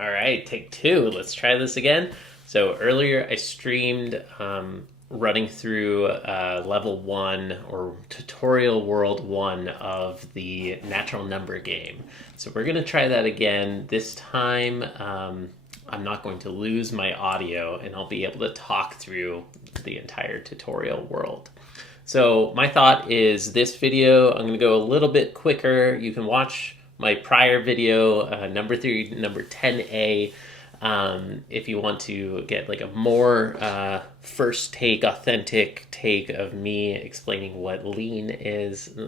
All right, take two. Let's try this again. So earlier I streamed running through level one or tutorial world one of the natural number game. So we're going to try that again. This time I'm not going to lose my audio and I'll be able to talk through the entire tutorial world. So my thought is this video, I'm going to go a little bit quicker. You can watch my prior video, number 3, number 10A, if you want to get like a more first take, authentic take of me explaining what lean is.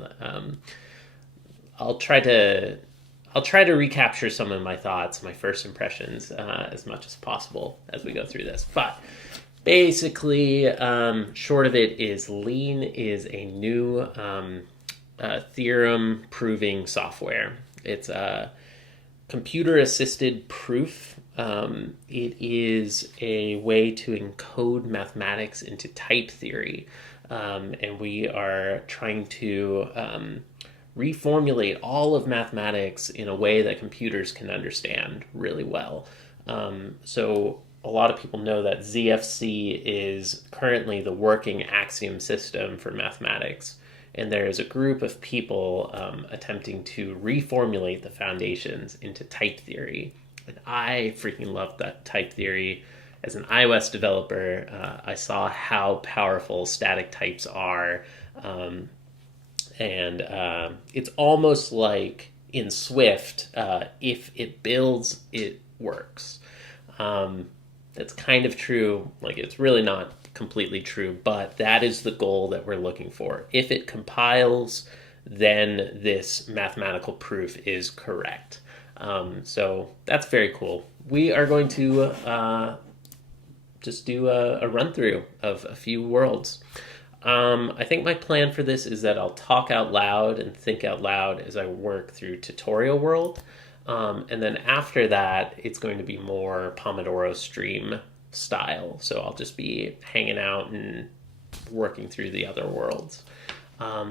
I'll try to recapture some of my thoughts, my first impressions, as much as possible as we go through this. But basically, short of it is lean is a new theorem proving software. It's a computer-assisted proof. It is a way to encode mathematics into type theory. And we are trying to reformulate all of mathematics in a way that computers can understand really well. So a lot of people know that ZFC is currently the working axiom system for mathematics. And there is a group of people attempting to reformulate the foundations into type theory. And I freaking love that type theory. As an iOS developer, I saw how powerful static types are. And it's almost like in Swift, if it builds, it works. That's kind of true. Like, it's really not completely true, but that is the goal that we're looking for. If it compiles, then this mathematical proof is correct. So that's very cool. We are going to just do a run through of a few worlds. I think my plan for this is that I'll talk out loud and think out loud as I work through tutorial world. And then after that, it's going to be more Pomodoro stream style. So I'll just be hanging out and working through the other worlds.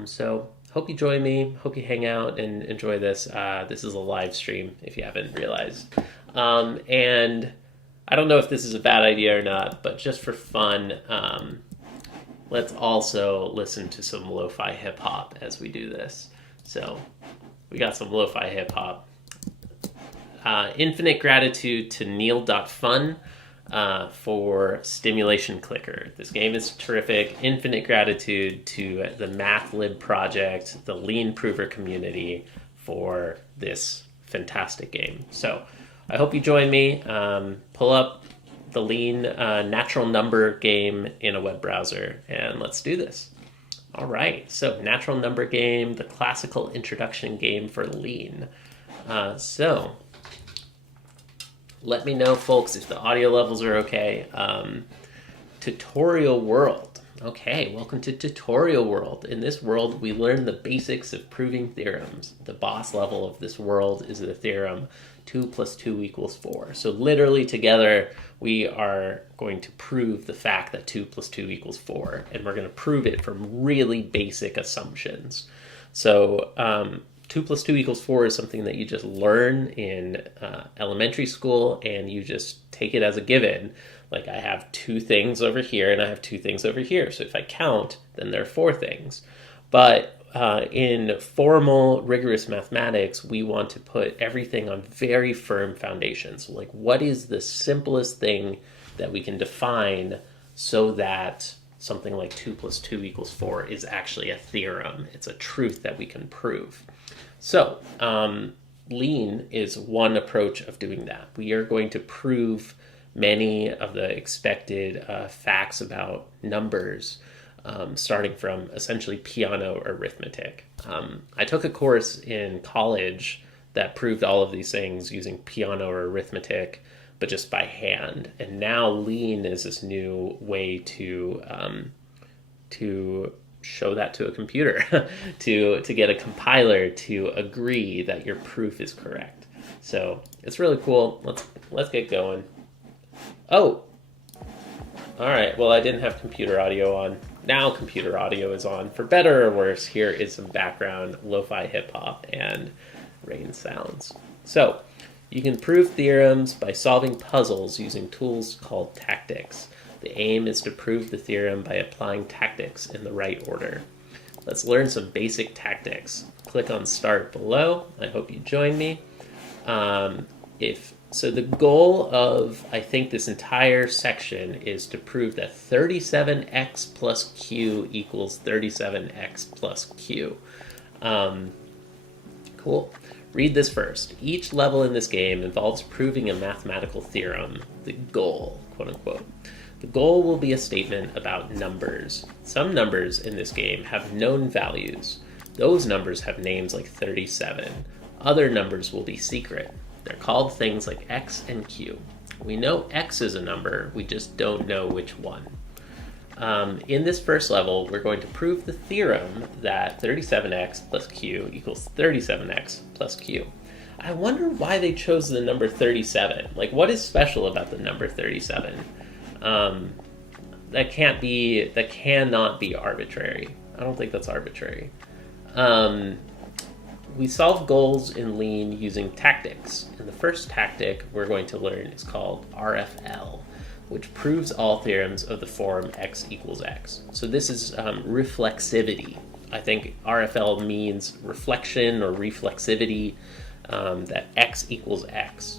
So hope you join me. Hope you hang out and enjoy this. This is a live stream, if you haven't realized. And I don't know if this is a bad idea or not, but just for fun, let's also listen to some lo-fi hip-hop as we do this. So we got some lo-fi hip-hop. Infinite gratitude to Neil.fun for Stimulation Clicker. This game is terrific. Infinite gratitude to the MathLib project, the Lean Prover community for this fantastic game. So I hope you join me. Pull up the Lean natural number game in a web browser and let's do this. All right, so natural number game, the classical introduction game for Lean. So let me know, folks, if the audio levels are okay. Tutorial world. Okay, welcome to tutorial world. In this world, we learn the basics of proving theorems. The boss level of this world is the theorem 2 + 2 = 4. So literally together, we are going to prove the fact that 2 + 2 = 4. And we're going to prove it from really basic assumptions. So 2 + 2 = 4 is something that you just learn in elementary school, and you just take it as a given. Like, I have 2 things over here, and I have 2 things over here. So if I count, then there are 4 things. But in formal, rigorous mathematics, we want to put everything on very firm foundations. So, like, what is the simplest thing that we can define so that something like 2 + 2 = 4 is actually a theorem? It's a truth that we can prove. So, Lean is one approach of doing that. We are going to prove many of the expected facts about numbers, starting from essentially piano arithmetic. I took a course in college that proved all of these things using piano or arithmetic, but just by hand. And now Lean is this new way to show that to a computer, to get a compiler to agree that your proof is correct. So it's really cool. Let's get going. Oh, all right. Well, I didn't have computer audio on. Now computer audio is on. For better or worse, here is some background lo-fi hip hop and rain sounds. So You can prove theorems by solving puzzles using tools called tactics. The aim is to prove the theorem by applying tactics in the right order. Let's learn some basic tactics. Click on Start below. I hope you join me. So the goal of, I think, this entire section is to prove that 37x plus q equals 37x plus q. Cool. Read this first. Each level in this game involves proving a mathematical theorem, the goal, quote unquote. The goal will be a statement about numbers. Some numbers in this game have known values. Those numbers have names like 37. Other numbers will be secret. They're called things like x and q. We know x is a number, we just don't know which one. In this first level, we're going to prove the theorem that 37x plus q equals 37x plus q. I wonder why they chose the number 37. Like, what is special about the number 37? That cannot be arbitrary. I don't think that's arbitrary. We solve goals in Lean using tactics. And the first tactic we're going to learn is called RFL, which proves all theorems of the form x equals x. So this is reflexivity. I think RFL means reflection or reflexivity, that x equals x.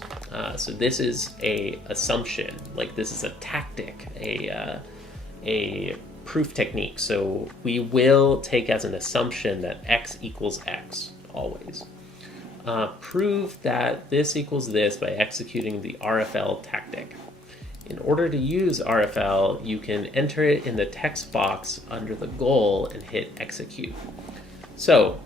So this is a assumption, like this is a tactic, a proof technique. So we will take as an assumption that x equals x, always. Prove that this equals this by executing the RFL tactic. In order to use RFL, you can enter it in the text box under the goal and hit execute. So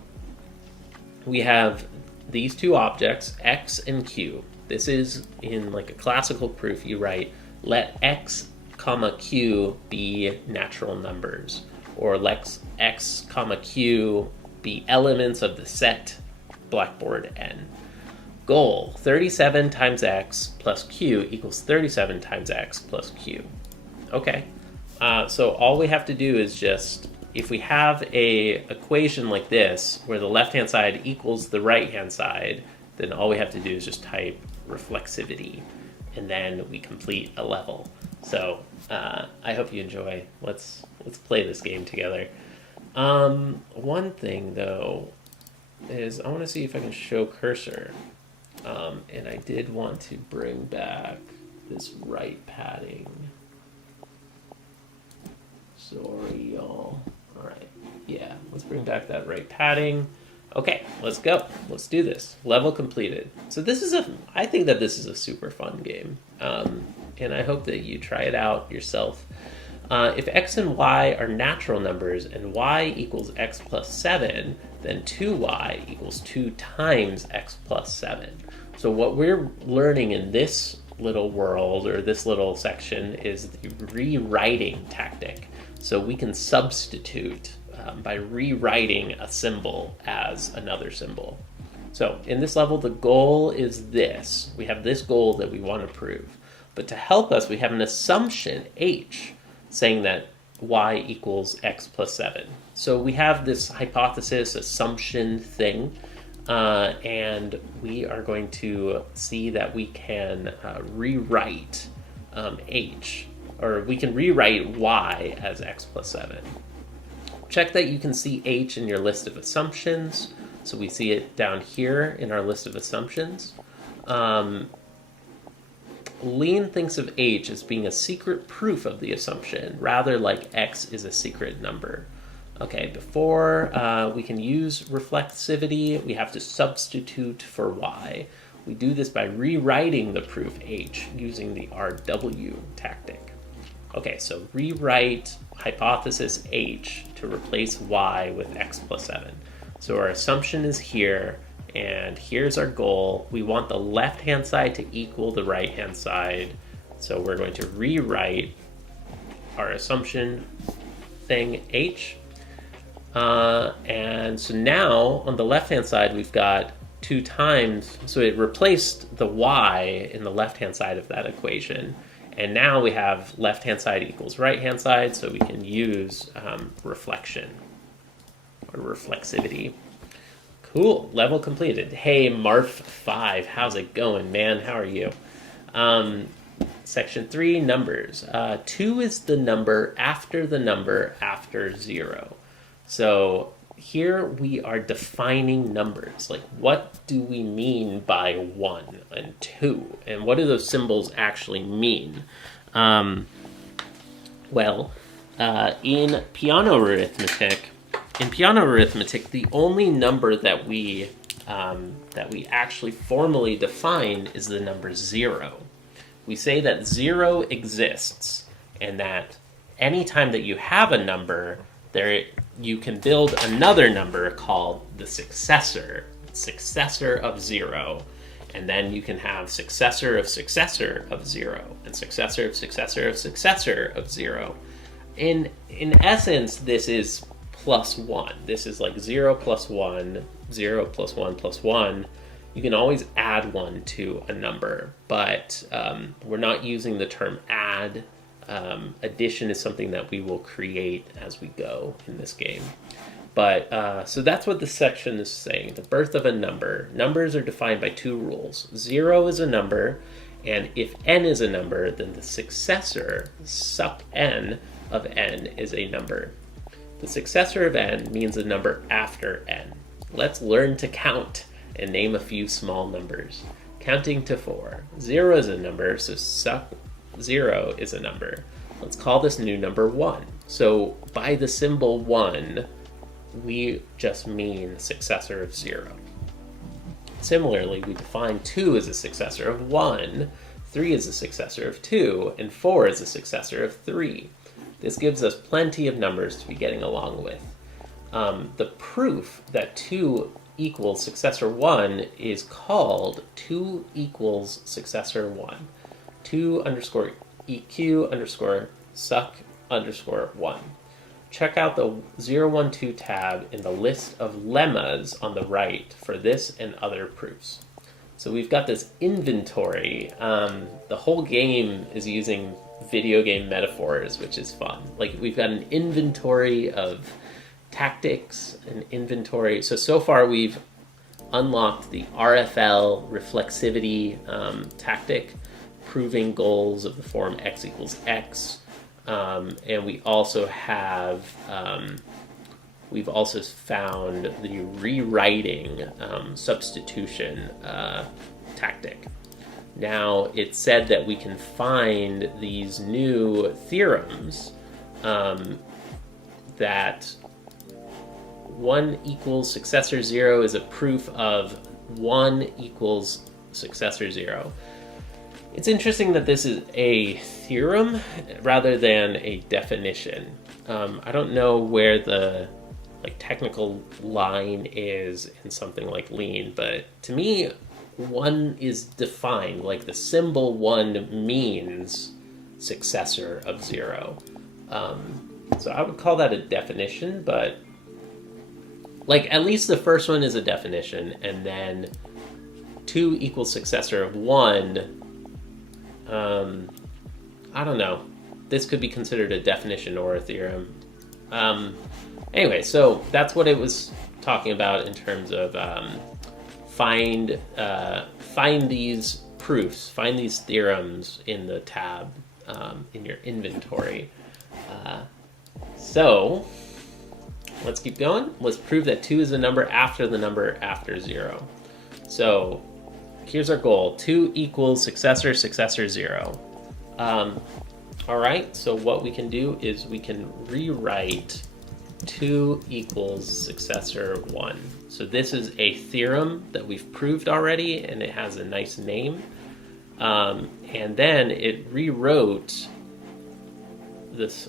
we have these two objects, x and q. This is in like a classical proof. You write, let x comma q be natural numbers, or let x comma q be elements of the set blackboard n. Goal, 37 times x plus q equals 37 times x plus q. Okay, so all we have to do is just, if we have a equation like this, where the left-hand side equals the right-hand side, then all we have to do is just type reflexivity, and then we complete a level. So I hope you enjoy. Let's play this game together. One thing, though, is I want to see if I can show cursor. And I did want to bring back this right padding. Sorry, y'all. All right, yeah, let's bring back that right padding. Okay, let's go. Let's do this. Level completed. So I think that this is a super fun game. And I hope that you try it out yourself. If x and y are natural numbers and y equals x plus 7, then 2y equals 2 times x plus 7. So what we're learning in this little world, or this little section, is the rewriting tactic. So we can substitute by rewriting a symbol as another symbol. So in this level, the goal is this. We have this goal that we want to prove. But to help us, we have an assumption, h, saying that y equals x plus 7. So we have this hypothesis, assumption thing, and we are going to see that we can rewrite h, or we can rewrite y as x plus 7. Check that you can see h in your list of assumptions. So we see it down here in our list of assumptions. Lean thinks of h as being a secret proof of the assumption, rather like x is a secret number. Okay, before we can use reflexivity, we have to substitute for y. We do this by rewriting the proof h using the RW tactic. Okay, so rewrite hypothesis h to replace y with x plus 7. So our assumption is here, and here's our goal. We want the left-hand side to equal the right-hand side. So we're going to rewrite our assumption thing h. And so now on the left-hand side, we've got 2 times. So it replaced the y in the left-hand side of that equation. And now we have left-hand side equals right-hand side, so we can use reflection or reflexivity. Cool. Level completed. Hey, Marf5. How's it going, man? How are you? Section 3, numbers. 2 is the number after 0. So here we are defining numbers. Like, what do we mean by 1 and 2? And what do those symbols actually mean? In piano arithmetic, the only number that we actually formally define is the number 0. We say that 0 exists, and that anytime that you have a number, you can build another number called the successor of 0, and then you can have successor of 0, and successor of successor of 0. In essence, this is plus 1. This is like 0 plus 1, 0 plus 1 plus 1. You can always add 1 to a number, but we're not using the term add. Addition is something that we will create as we go in this game. But so that's what this section is saying. The birth of a number. Numbers are defined by 2 rules. 0 is a number, and if n is a number, then the successor, sup n, of n is a number. The successor of n means a number after n. Let's learn to count and name a few small numbers. Counting to 4. 0 is a number, so sup 0 is a number. Let's call this new number 1. So by the symbol 1, we just mean successor of 0. Similarly, we define 2 as a successor of 1, 3 is a successor of 2, and 4 is a successor of 3. This gives us plenty of numbers to be getting along with. The proof that 2 equals successor 1 is called 2 equals successor 1. 2 underscore EQ underscore suc underscore 1. Check out the 012 tab in the list of lemmas on the right for this and other proofs. So we've got this inventory. The whole game is using video game metaphors, which is fun. Like, we've got an inventory of tactics, an inventory. So far we've unlocked the RFL reflexivity tactic, proving goals of the form x equals x. And we also have, we've also found the rewriting substitution tactic. Now, it's said that we can find these new theorems that 1 equals successor 0 is a proof of 1 equals successor 0. It's interesting that this is a theorem rather than a definition. I don't know where the technical line is in something like lean, but to me, 1 is defined, like the symbol 1 means successor of 0. So I would call that a definition, but at least the first one is a definition, and then 2 equals successor of 1. I don't know. This could be considered a definition or a theorem. Anyway, so that's what it was talking about in terms of find these proofs, find these theorems in the tab in your inventory. So let's keep going. Let's prove that 2 is a number after 0. So here's our goal. 2 equals successor 0. All right, so what we can do is we can rewrite 2 equals successor 1. So this is a theorem that we've proved already, and it has a nice name. And then it rewrote this.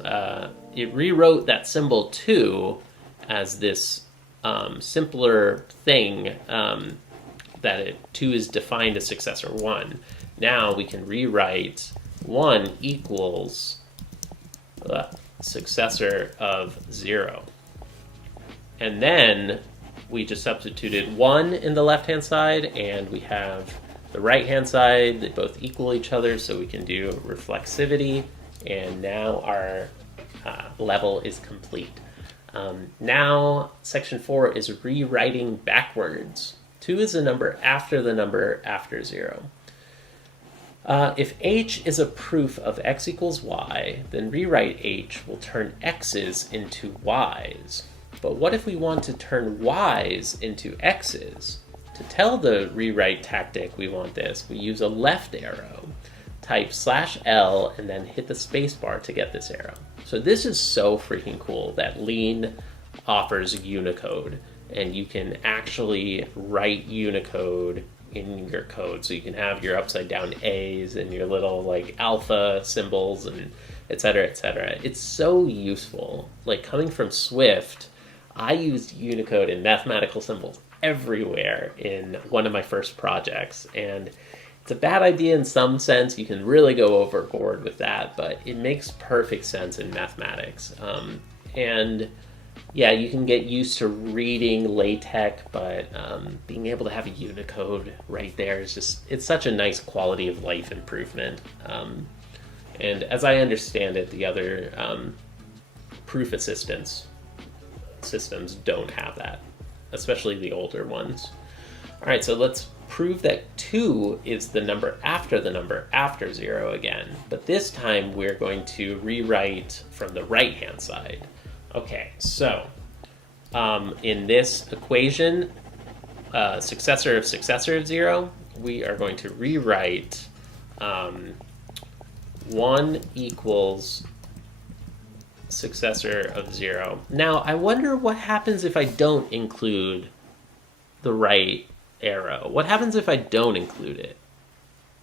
It rewrote that symbol 2 as this simpler thing that 2 is defined as successor 1. Now we can rewrite 1 equals successor of 0. And then we just substituted 1 in the left-hand side, and we have the right-hand side. They both equal each other, so we can do reflexivity, and now our level is complete. Now, section 4 is rewriting backwards. 2 is a number after 0. If h is a proof of x equals y, then rewrite h will turn x's into y's. But what if we want to turn y's into x's? To tell the rewrite tactic we want this, we use a left arrow. Type /L and then hit the spacebar to get this arrow. So this is so freaking cool that Lean offers Unicode, and you can actually write Unicode in your code. So you can have your upside down A's and your little like alpha symbols and et cetera, et cetera. It's so useful. Like coming from Swift, I used Unicode and mathematical symbols everywhere in one of my first projects, and it's a bad idea in some sense. You can really go overboard with that, but it makes perfect sense in mathematics. And yeah, you can get used to reading LaTeX, but being able to have a Unicode right there is just, it's such a nice quality of life improvement. And as I understand it, the other proof assistance systems don't have that, especially the older ones. All right, so let's prove that 2 is the number after 0 again, but this time we're going to rewrite from the right-hand side. Okay, so in this equation, successor of 0, we are going to rewrite 1 equals successor of 0. Now, I wonder what happens if I don't include the right arrow. What happens if I don't include it?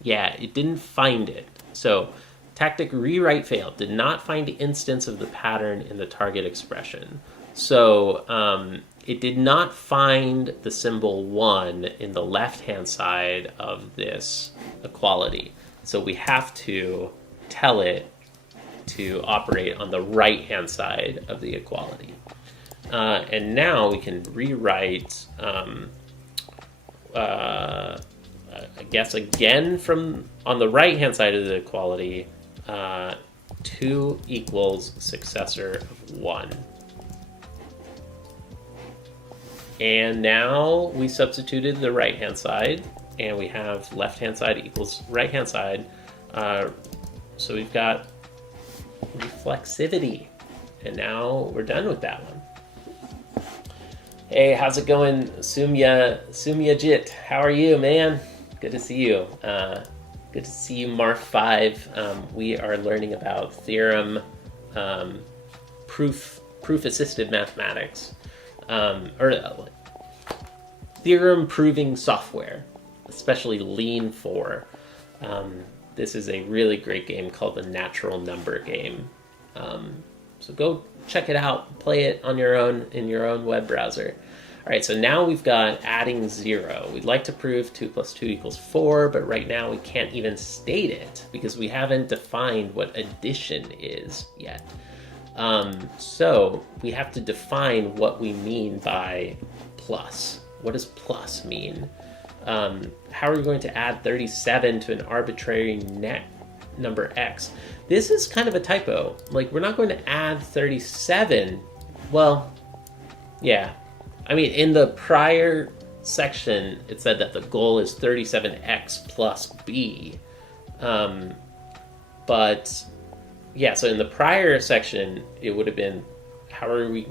Yeah, it didn't find it. So tactic rewrite failed. Did not find the instance of the pattern in the target expression. So it did not find the symbol 1 in the left-hand side of this equality. So we have to tell it to operate on the right-hand side of the equality. And now we can rewrite I guess again from on the right hand side of the equality, 2 equals successor of 1. And now we substituted the right hand side, and we have left hand side equals right hand side. So we've got reflexivity, and now we're done with that one. Hey, how's it going, Sumya Jit? How are you, man? Good to see you. Good to see you, Mark 5. We are learning about theorem proof-assisted mathematics, or theorem proving software, especially Lean 4. This is a really great game called the Natural Number Game. So go check it out, play it on your own in your own web browser. All right, so now we've got adding 0. We'd like to prove 2 plus 2 equals 4, but right now we can't even state it because we haven't defined what addition is yet. So we have to define what we mean by plus. What does plus mean? How are we going to add 37 to an arbitrary net number x? This is kind of a typo. Like, we're not going to add 37. Well, yeah. I mean, in the prior section, it said that the goal is 37x plus b. But, yeah, so in the prior section, it would have been, how are we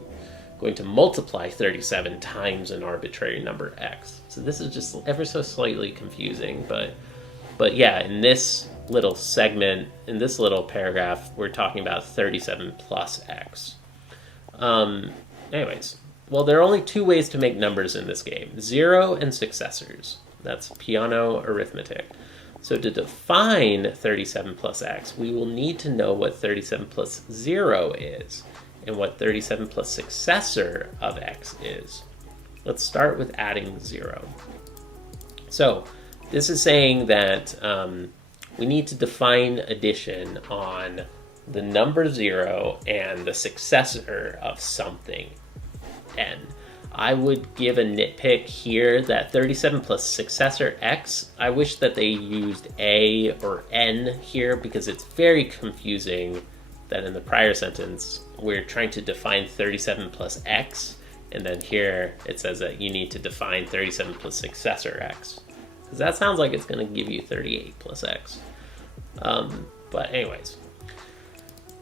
going to multiply 37 times an arbitrary number x? So this is just ever so slightly confusing. But yeah, in this little segment, in this little paragraph, we're talking about 37 plus x. Anyways, well, there are only 2 ways to make numbers in this game: 0 and successors. That's piano arithmetic. So to define 37 plus x, we will need to know what 37 plus 0 is and what 37 plus successor of x is. Let's start with adding 0. So this is saying that we need to define addition on the number 0 and the successor of something, n. I would give a nitpick here that 37 plus successor x, I wish that they used a or n here because it's very confusing that in the prior sentence, we're trying to define 37 plus x, and then here it says that you need to define 37 plus successor x. Because that sounds like it's going to give you 38 plus x. But anyways.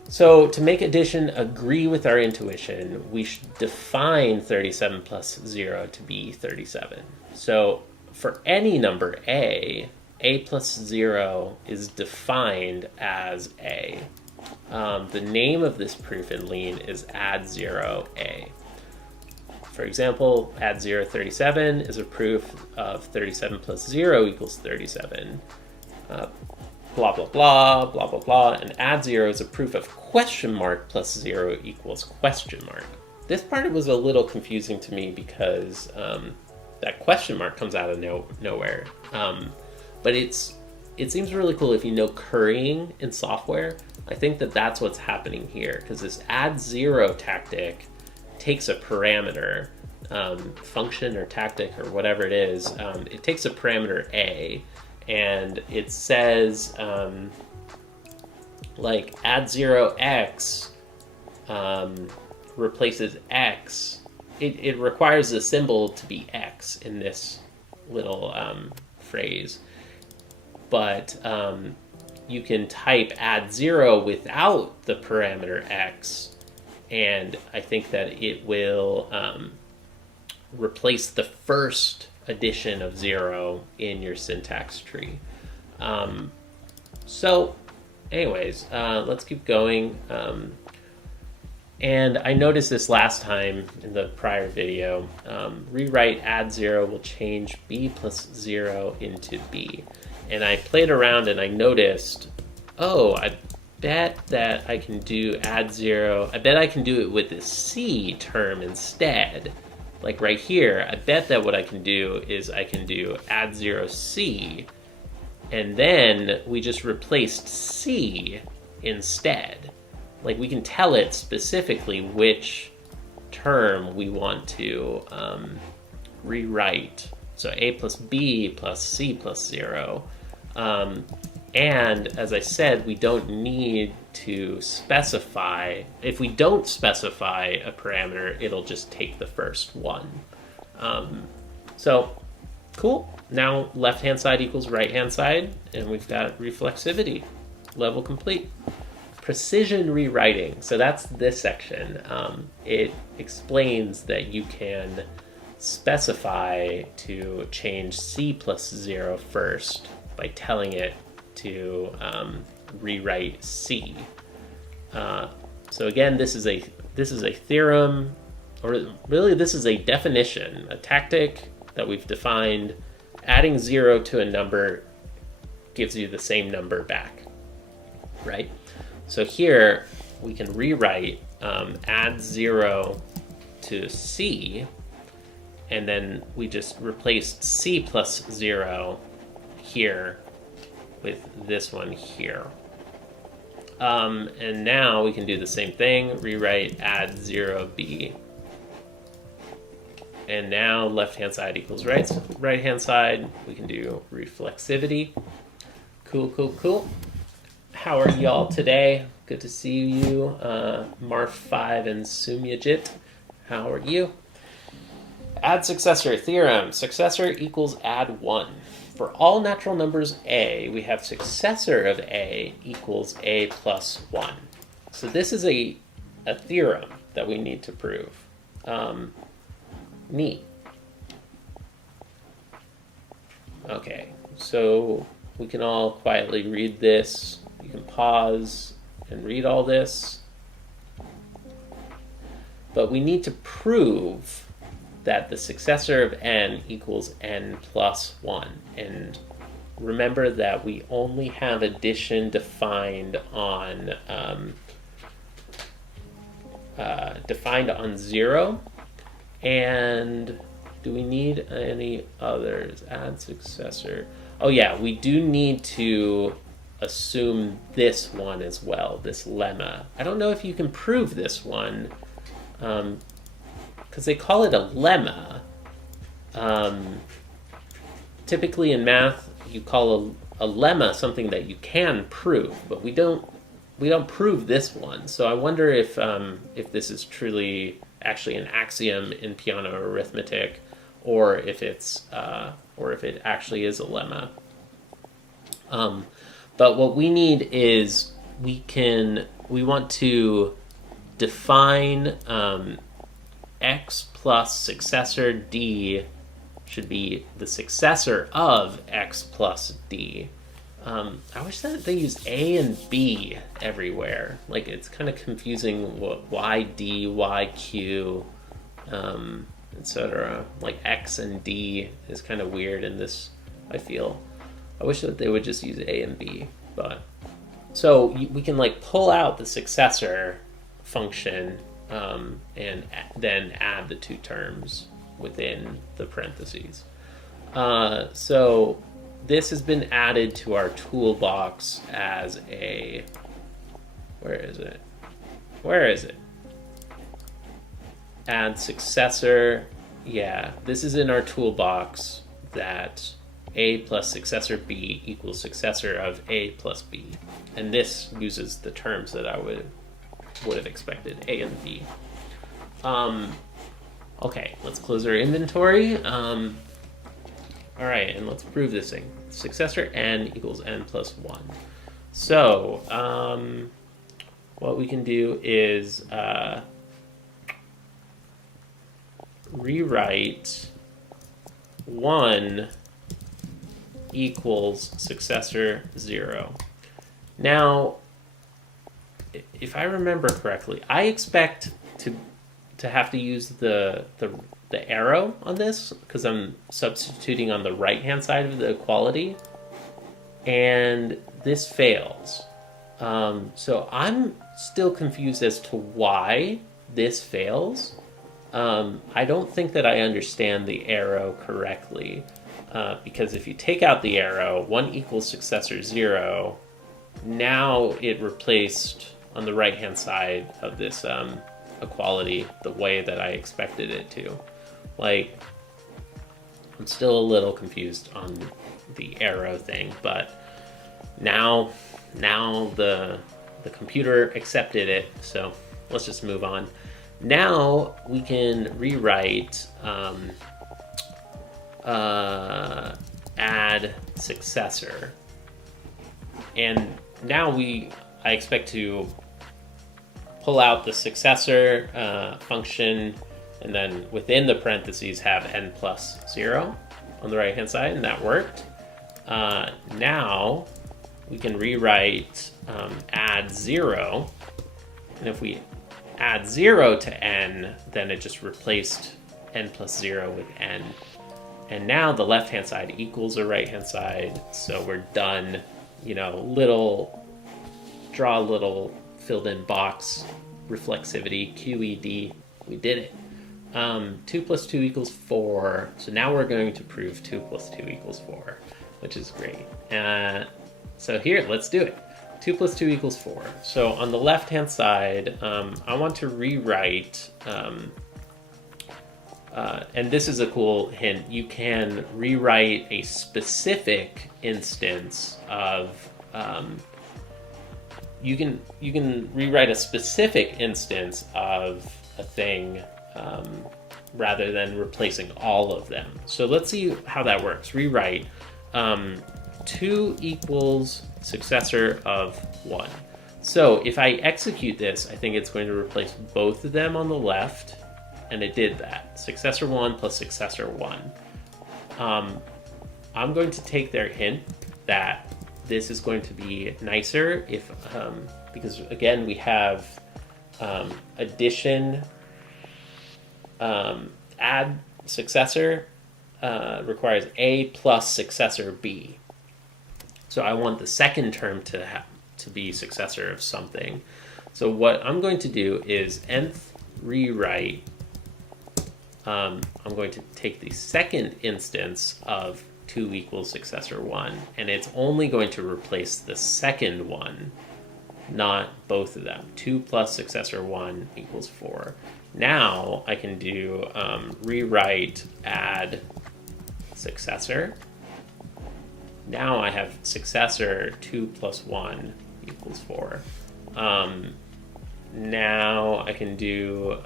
So to make addition agree with our intuition, we should define 37 plus 0 to be 37. So for any number a plus 0 is defined as a. The name of this proof in Lean is add 0 a. For example, add 0 37 is a proof of 37 plus 0 equals 37. Blah, blah, blah, blah, blah, blah, and add 0 is a proof of question mark plus 0 equals question mark. This part was a little confusing to me because that question mark comes out of nowhere. But it seems really cool if you know currying in software. I think that that's what's happening here, because this add 0 tactic takes a parameter, function or tactic or whatever it is. It takes a parameter a, and it says like add 0x replaces x. It requires the symbol to be x in this little phrase, but you can type add 0 without the parameter x, and I think that it will replace the first addition of 0 in your syntax tree. So anyways, let's keep going. And I noticed this last time in the prior video. Rewrite add 0 will change b plus 0 into b. And I played around and I noticed, oh, I bet that I can do add 0. I bet I can do it with the c term instead. Like right here, I bet that what I can do is I can do add 0c, and then we just replaced c instead. Like we can tell it specifically which term we want to rewrite. So a plus b plus c plus 0. And as I said, we don't need to specify. If we don't specify a parameter, it'll just take the first one. So cool. Now left-hand side equals right-hand side, and we've got reflexivity. Level complete. Precision rewriting. So that's this section. It explains that you can specify to change c plus 0 first by telling it to rewrite c. So again, this is a theorem, or really this is a definition, a tactic that we've defined. Adding 0 to a number gives you the same number back, right? So here we can rewrite add 0 to c, and then we just replaced c plus 0 here with this one here. And now we can do the same thing, rewrite add 0b. And now left-hand side equals right-hand side. We can do reflexivity. Cool, cool, cool. How are y'all today? Good to see you, Marf5 and Sumyajit. How are you? Add successor theorem. Successor equals add 1. For all natural numbers a, we have successor of a equals a plus 1. So this is a theorem that we need to prove. Neat. Okay, so we can all quietly read this. You can pause and read all this. But we need to prove that the successor of n equals n plus 1. And remember that we only have addition defined on 0. And do we need any others? Add successor. Oh yeah, we do need to assume this one as well, this lemma. I don't know if you can prove this one, because they call it a lemma. Typically in math, you call a lemma something that you can prove, but we don't we don't prove this one. So I wonder if this is truly actually an axiom in Peano arithmetic, or if it actually is a lemma. But what we need is we want to define x plus successor d should be the successor of x plus d. I wish that they used A and B everywhere. Like, it's kind of confusing what YD, YQ, etc. Like X and D is kind of weird in this, I feel. I wish that they would just use A and B. But so we can like pull out the successor function and then add the two terms within the parentheses. So this has been added to our toolbox as a, where is it? Add successor. Yeah, this is in our toolbox that A plus successor B equals successor of A plus B. And this uses the terms that I would have expected, A and B. Okay, let's close our inventory. All right, and let's prove this thing. Successor n equals n plus 1. So what we can do is rewrite 1 equals successor 0. Now, if I remember correctly, I expect to have to use the arrow on this because I'm substituting on the right-hand side of the equality, and this fails. So I'm still confused as to why this fails. I don't think that I understand the arrow correctly, because if you take out the arrow, 1 equals successor 0, now it replaced on the right-hand side of this equality the way that I expected it to. Like, I'm still a little confused on the arrow thing, but now the computer accepted it, so let's just move on. Now we can rewrite add successor, and now I expect to pull out the successor function, and then within the parentheses have n plus 0 on the right hand side, and that worked. Now we can rewrite add 0, and if we add 0 to n, then it just replaced n plus 0 with n. And now the left hand side equals the right hand side, so we're done. Draw a little filled in box reflexivity, QED, we did it. 2 plus 2 equals 4, so now we're going to prove 2 plus 2 equals 4, which is great. So here, let's do it. 2 plus 2 equals 4. So on the left hand side, I want to rewrite, and this is a cool hint, you can rewrite a specific instance of you can rewrite a specific instance of a thing rather than replacing all of them. So let's see how that works. Rewrite 2 equals successor of 1. So if I execute this, I think it's going to replace both of them on the left, and it did that. Successor 1 plus successor 1. I'm going to take their hint that this is going to be nicer if, because again, we have addition, add successor requires A plus successor B. So I want the second term to be successor of something. So what I'm going to do is nth rewrite. I'm going to take the second instance of 2 equals successor 1, and it's only going to replace the second one, not both of them. 2 plus successor 1 equals 4. Now I can do rewrite add successor. Now I have successor 2 plus 1 equals 4. Now I can do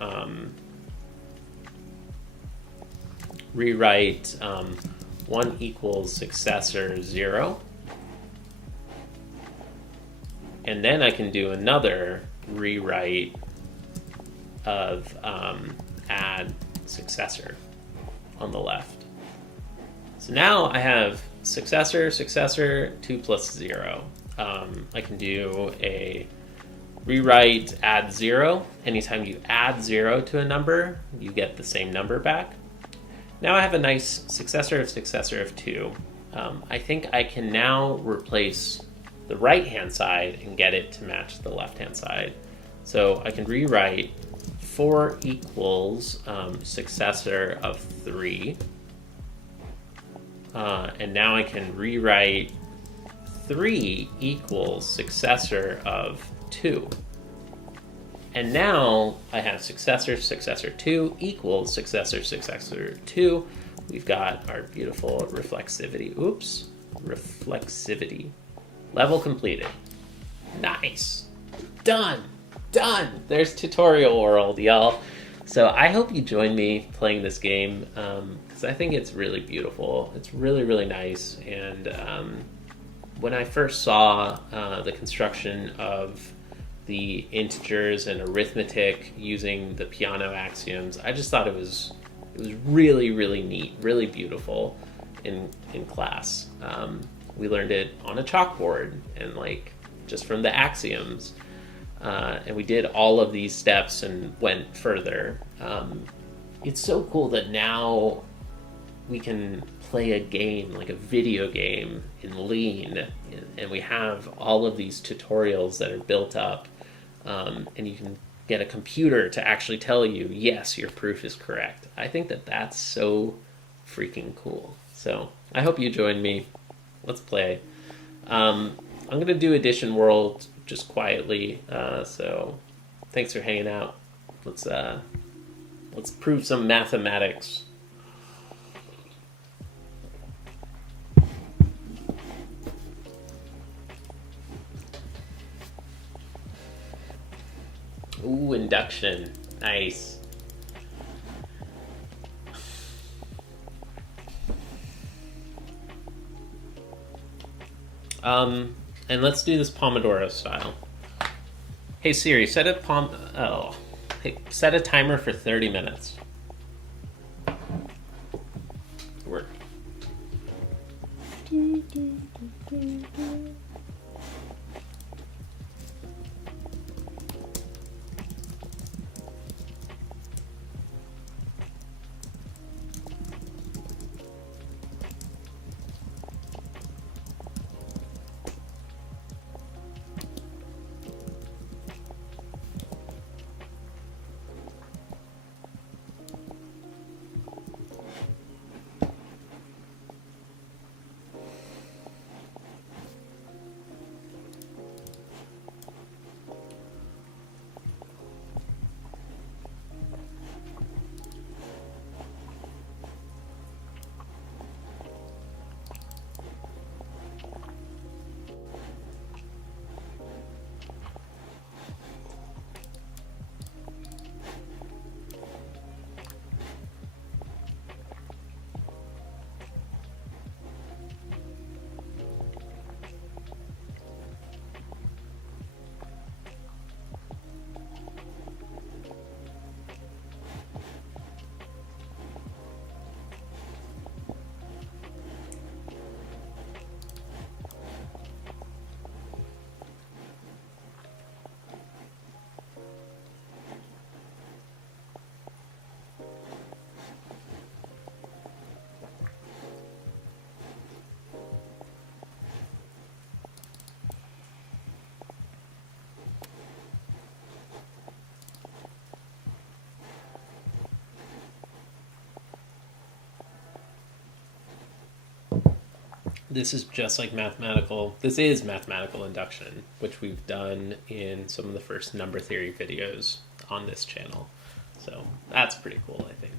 rewrite 1 equals successor 0. And then I can do another rewrite of add successor on the left. So now I have successor, successor, 2 plus 0. I can do a rewrite add 0. Anytime you add 0 to a number, you get the same number back. Now I have a nice successor of 2. I think I can now replace the right-hand side and get it to match the left-hand side. So I can rewrite 4 equals successor of 3. And now I can rewrite 3 equals successor of 2. And now I have successor 2 equals successor 2. We've got our beautiful reflexivity. Reflexivity. Level completed. Nice. Done. There's tutorial world, y'all. So I hope you join me playing this game because I think it's really beautiful. It's really, really nice. And when I first saw the construction of the integers and arithmetic using the Peano axioms, I just thought it was really, really neat, really beautiful in class. We learned it on a chalkboard and just from the axioms. And we did all of these steps and went further. It's so cool that now we can play a game, like a video game in Lean, and we have all of these tutorials that are built up, and you can get a computer to actually tell you, yes, your proof is correct. I think that that's so freaking cool. So I hope you join me. Let's play. I'm going to do Addition World just quietly, so thanks for hanging out. Let's prove some mathematics. Ooh, induction. Nice. And let's do this Pomodoro style. Hey Siri, set a timer for 30 minutes. Work. This is just like this is mathematical induction, which we've done in some of the first number theory videos on this channel. So that's pretty cool, I think.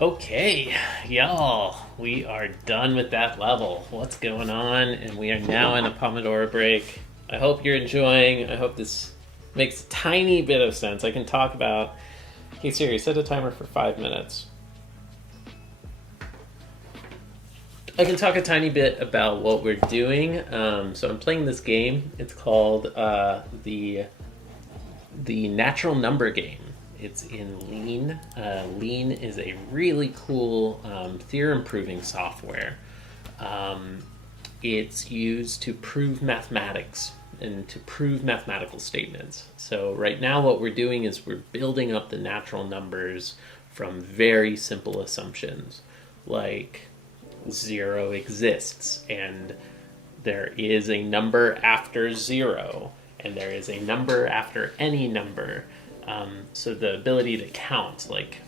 Okay, y'all, we are done with that level. What's going on? And we are now in a Pomodoro break. I hope you're enjoying. I hope this makes a tiny bit of sense. I can talk about... Hey Siri, set a timer for 5 minutes. I can talk a tiny bit about what we're doing. So I'm playing this game. It's called the Natural Number Game. It's in Lean. Lean is a really cool theorem proving software. It's used to prove mathematics and to prove mathematical statements. So right now what we're doing is we're building up the natural numbers from very simple assumptions, like 0 exists and there is a number after 0 and there is a number after any number. So the ability to count, like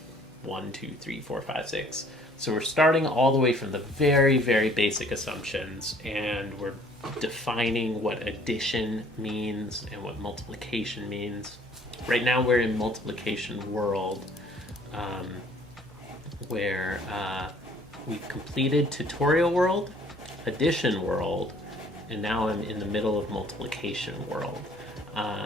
1, 2, 3, 4, 5, 6. So we're starting all the way from the very, very basic assumptions, and we're defining what addition means and what multiplication means. Right now we're in multiplication world, where we've completed tutorial world, addition world, and now I'm in the middle of multiplication world.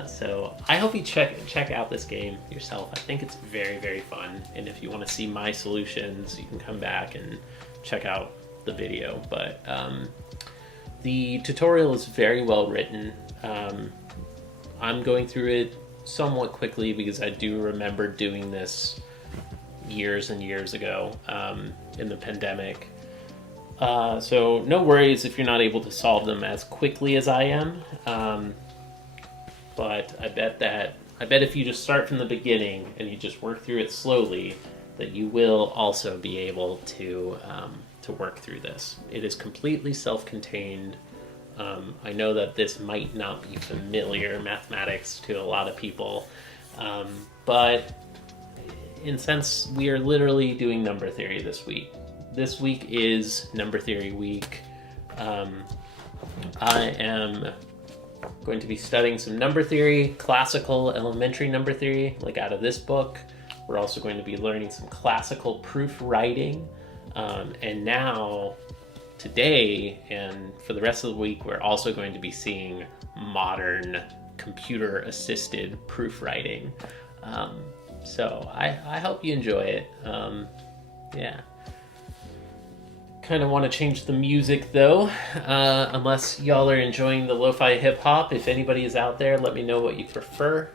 So I hope you check out this game yourself. I think it's very, very fun. And if you want to see my solutions, you can come back and check out the video. But the tutorial is very well written. I'm going through it somewhat quickly because I do remember doing this years and years ago in the pandemic. So no worries if you're not able to solve them as quickly as I am. But I bet if you just start from the beginning and you just work through it slowly, that you will also be able to work through this. It is completely self-contained. I know that this might not be familiar mathematics to a lot of people, but in a sense, we are literally doing number theory this week. This week is number theory week. I am going to be studying some number theory, classical elementary number theory, like out of this book. We're also going to be learning some classical proof writing. And now, today, and for the rest of the week, we're also going to be seeing modern computer-assisted proof writing. So I hope you enjoy it. Yeah. Kind of want to change the music though, unless y'all are enjoying the lo-fi hip-hop. If anybody is out there, let me know what you prefer.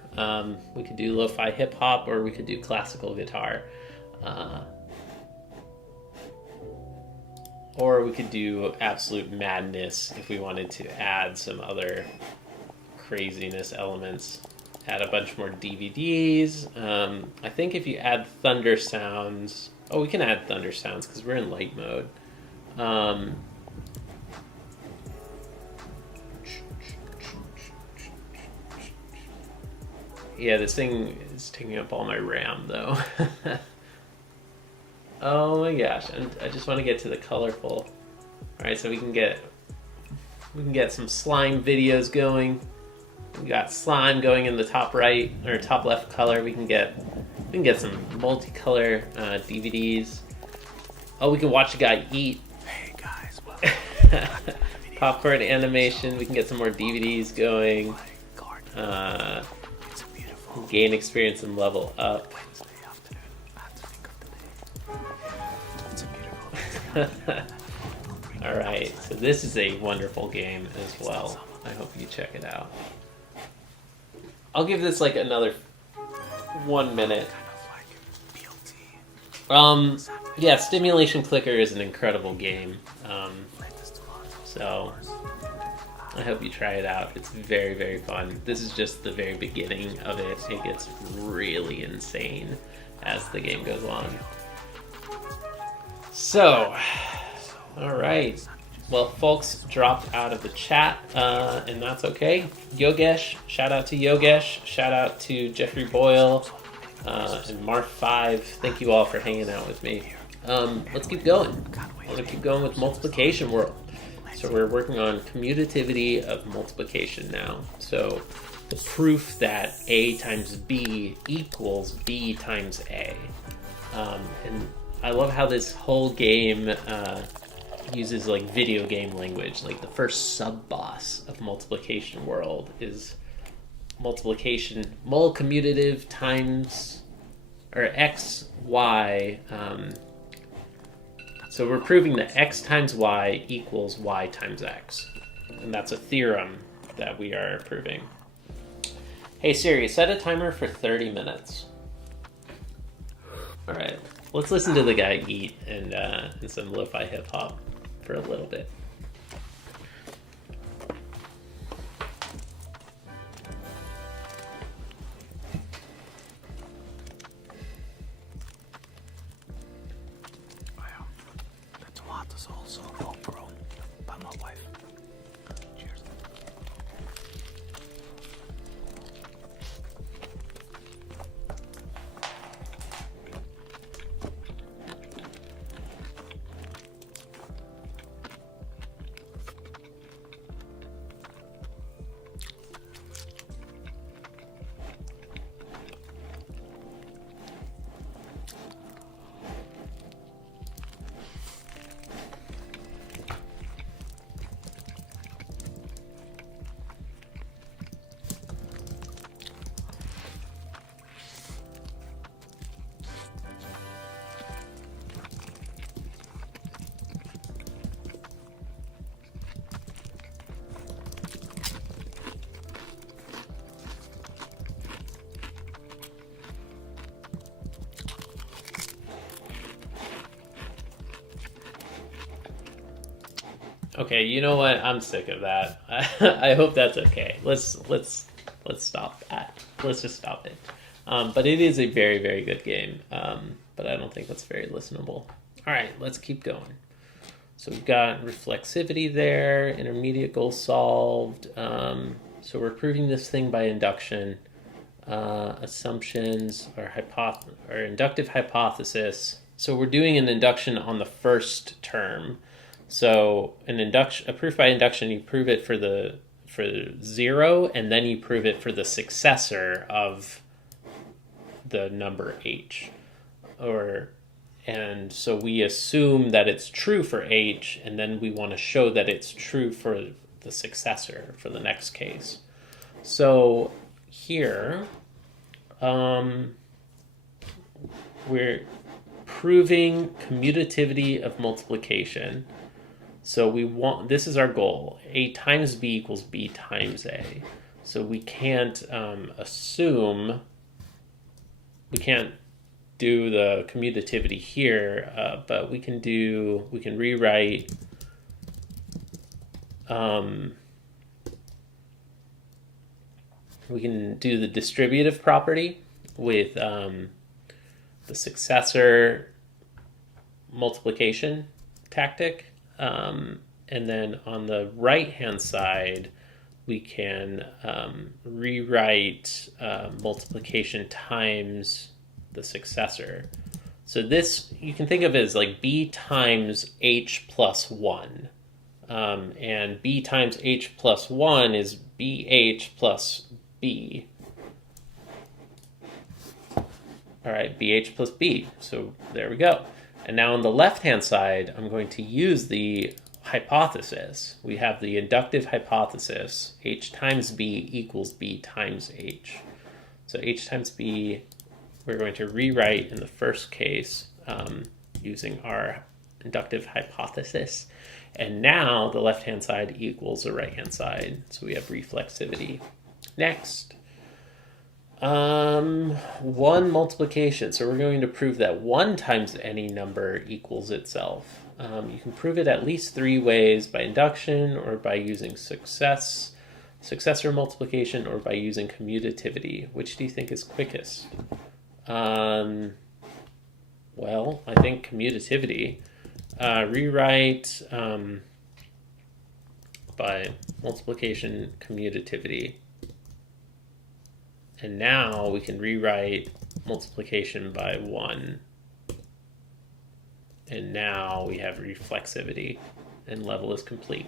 We could do lo-fi hip-hop or we could do classical guitar. Or we could do absolute madness if we wanted to add some other craziness elements. Add a bunch more DVDs. I think if you add thunder sounds... Oh, we can add thunder sounds because we're in light mode. Yeah, this thing is taking up all my RAM though. Oh my gosh, and I just want to get to the colorful. Alright, so we can get some slime videos going. We got slime going in the top right or top left color. We can get some multicolor DVDs. Oh, we can watch a guy eat. Hey guys, Popcorn animation. We can get some more DVDs going. Gain experience and level up. Alright, so this is a wonderful game as well. I hope you check it out. I'll give this like another 1 minute. Yeah, Stimulation Clicker is an incredible game. So I hope you try it out. It's very, very fun. This is just the very beginning of it. It gets really insane as the game goes on. So, alright. Well, folks dropped out of the chat, and that's okay. Yogesh, shout out to Yogesh. Shout out to Jeffrey Boyle and Mark5. Thank you all for hanging out with me. Let's keep going. I want to keep going with multiplication world. So we're working on commutativity of multiplication now. So the proof that A times B equals B times A. And I love how this whole game uses like video game language. Like the first sub boss of multiplication world is multiplication mul commutative times or x y. So we're proving that x times y equals y times x, and that's a theorem that we are proving. Hey Siri, set a timer for 30 minutes. All right, let's listen to the guy eat and some lo-fi hip hop for a little bit. Wow, the tomatoes also homegrown by my wife. Cheers. Okay, you know what? I'm sick of that. I hope that's okay. Let's stop that. Let's just stop it. But it is a very, very good game. But I don't think that's very listenable. All right, let's keep going. So we've got reflexivity there, intermediate goal solved. So we're proving this thing by induction. Assumptions or inductive hypothesis. So we're doing an induction on the first term. So a proof by induction, you prove it for 0, and then you prove it for the successor of the number h. And so we assume that it's true for h, and then we want to show that it's true for the successor for the next case. So here, we're proving commutativity of multiplication. So this is our goal. A times b equals b times a. So we can't we can't do the commutativity here, but we can rewrite we can do the distributive property with the successor multiplication tactic. And then on the right-hand side, we can rewrite multiplication times the successor. So this, you can think of it as like b times h plus 1. And b times h plus 1 is bh plus b. All right, bh plus b. So there we go. And now on the left-hand side, I'm going to use the hypothesis. We have the inductive hypothesis, h times b equals b times h. So h times b, we're going to rewrite in the first case using our inductive hypothesis. And now the left-hand side equals the right-hand side. So we have reflexivity. Next. 1 multiplication. So we're going to prove that 1 times any number equals itself. You can prove it at least 3 ways: by induction, or by using successor multiplication, or by using commutativity. Which do you think is quickest? Well, I think commutativity. Rewrite by multiplication commutativity. And now we can rewrite multiplication by 1. And now we have reflexivity, and level is complete.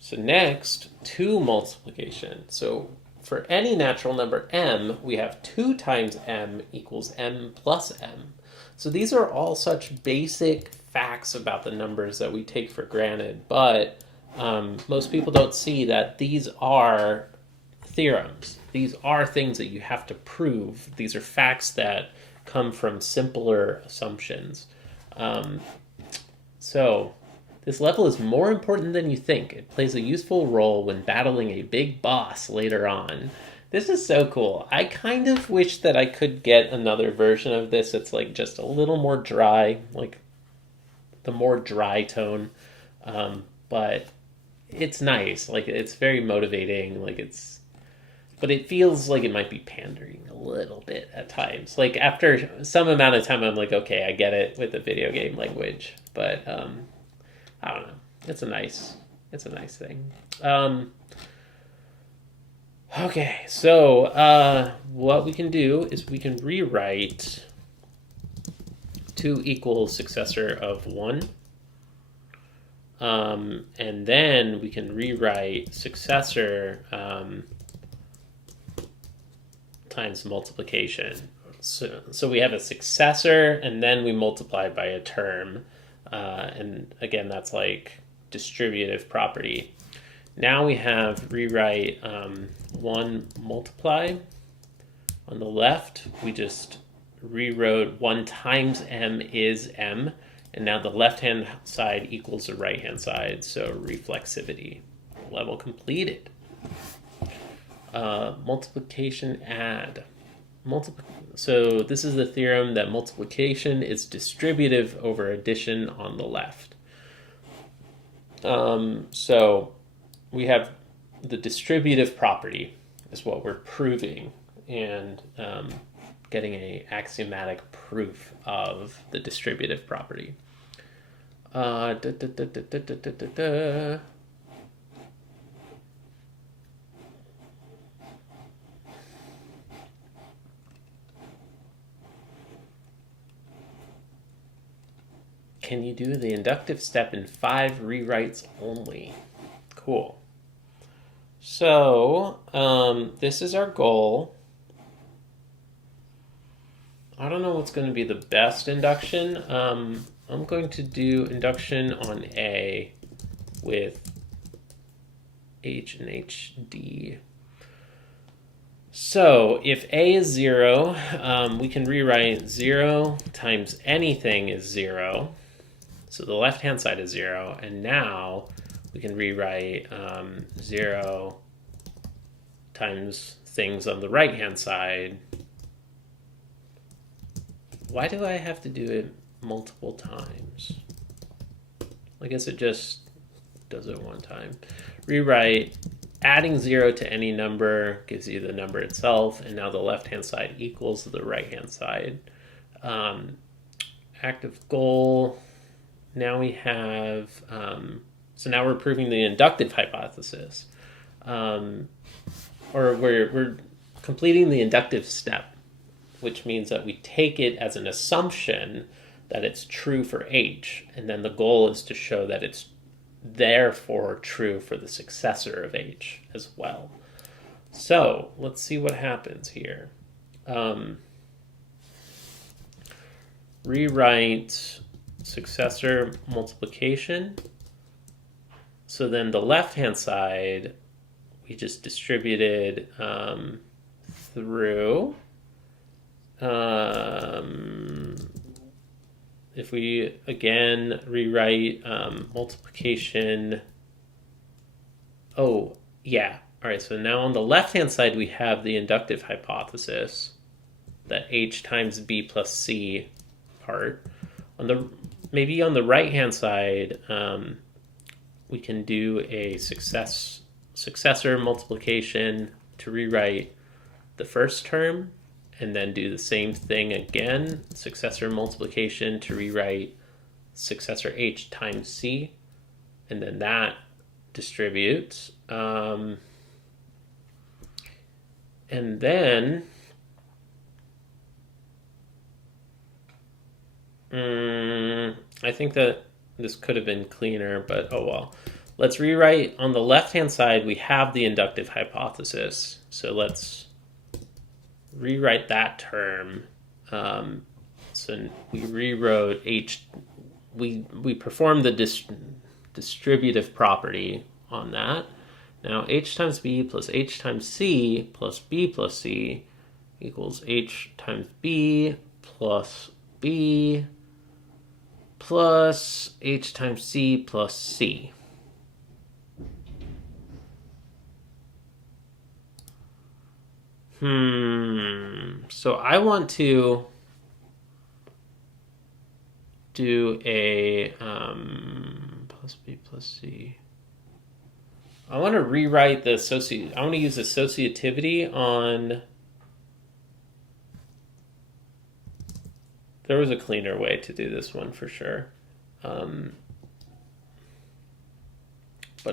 So next, 2 multiplication. So for any natural number m, we have 2 times m equals m plus m. So these are all such basic facts about the numbers that we take for granted, but most people don't see that these are theorems. These are things that you have to prove. These are facts that come from simpler assumptions. So this level is more important than you think. It plays a useful role when battling a big boss later on. This is so cool. I kind of wish that I could get another version of this. It's like just a little more dry, like the more dry tone. But it's nice. Like it's very motivating. But it feels like it might be pandering a little bit at times. Like after some amount of time, I'm like, okay, I get it with the video game language. But I don't know. It's a nice thing. Okay, so what we can do is we can rewrite 2 equals successor of 1. And then we can rewrite successor times multiplication. So we have a successor, and then we multiply by a term. And again, that's like distributive property. Now we have rewrite 1 multiply. On the left, we just rewrote 1 times m is m. And now the left-hand side equals the right-hand side. So reflexivity. Level completed. Multiplication add. So this is the theorem that multiplication is distributive over addition on the left. So we have the distributive property is what we're proving, and getting a axiomatic proof of the distributive property. Can you do the inductive step in 5 rewrites only? Cool. So, this is our goal. I don't know what's going to be the best induction. I'm going to do induction on A with H and HD. So if A is 0, we can rewrite 0 times anything is 0. So the left-hand side is 0. And now we can rewrite 0 times things on the right-hand side. Why do I have to do it multiple times? I guess it just does it one time. Rewrite, adding 0 to any number gives you the number itself, and now the left-hand side equals the right-hand side. Active goal, now we have, so now we're proving the inductive hypothesis. Or we're completing the inductive step, which means that we take it as an assumption that it's true for H, and then the goal is to show that it's therefore true for the successor of H as well. So let's see what happens here. Rewrite successor multiplication. So then the left-hand side, we just distributed through. If we, again, rewrite multiplication, oh, yeah. All right, so now on the left-hand side, we have the inductive hypothesis, that H times B plus C part. Maybe on the right-hand side, we can do a successor multiplication to rewrite the first term, and then do the same thing again, successor multiplication to rewrite successor H times C, and then that distributes. And then I think that this could have been cleaner, but oh well. Let's rewrite on the left-hand side, we have the inductive hypothesis. So let's rewrite that term. So we rewrote H, we performed the distributive property on that. Now H times B plus H times C plus B plus C equals H times B plus H times C plus C. So I want to do a plus B plus C. I want to rewrite the I want to use associativity on. There was a cleaner way to do this one for sure. But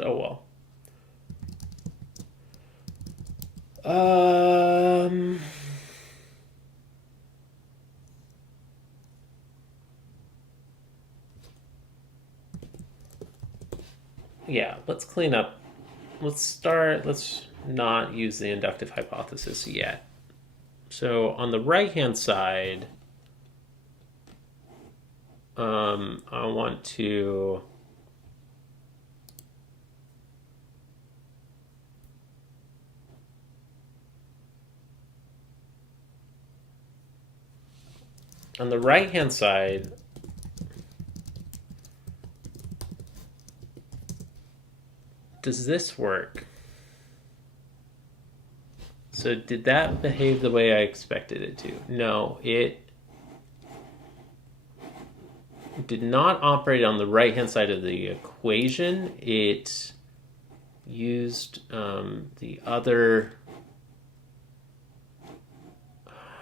oh well. Yeah, let's clean up. Let's not use the inductive hypothesis yet. So on the right-hand side, I want to on the right-hand side, does this work? So did that behave the way I expected it to? No, it did not operate on the right-hand side of the equation. It used the other...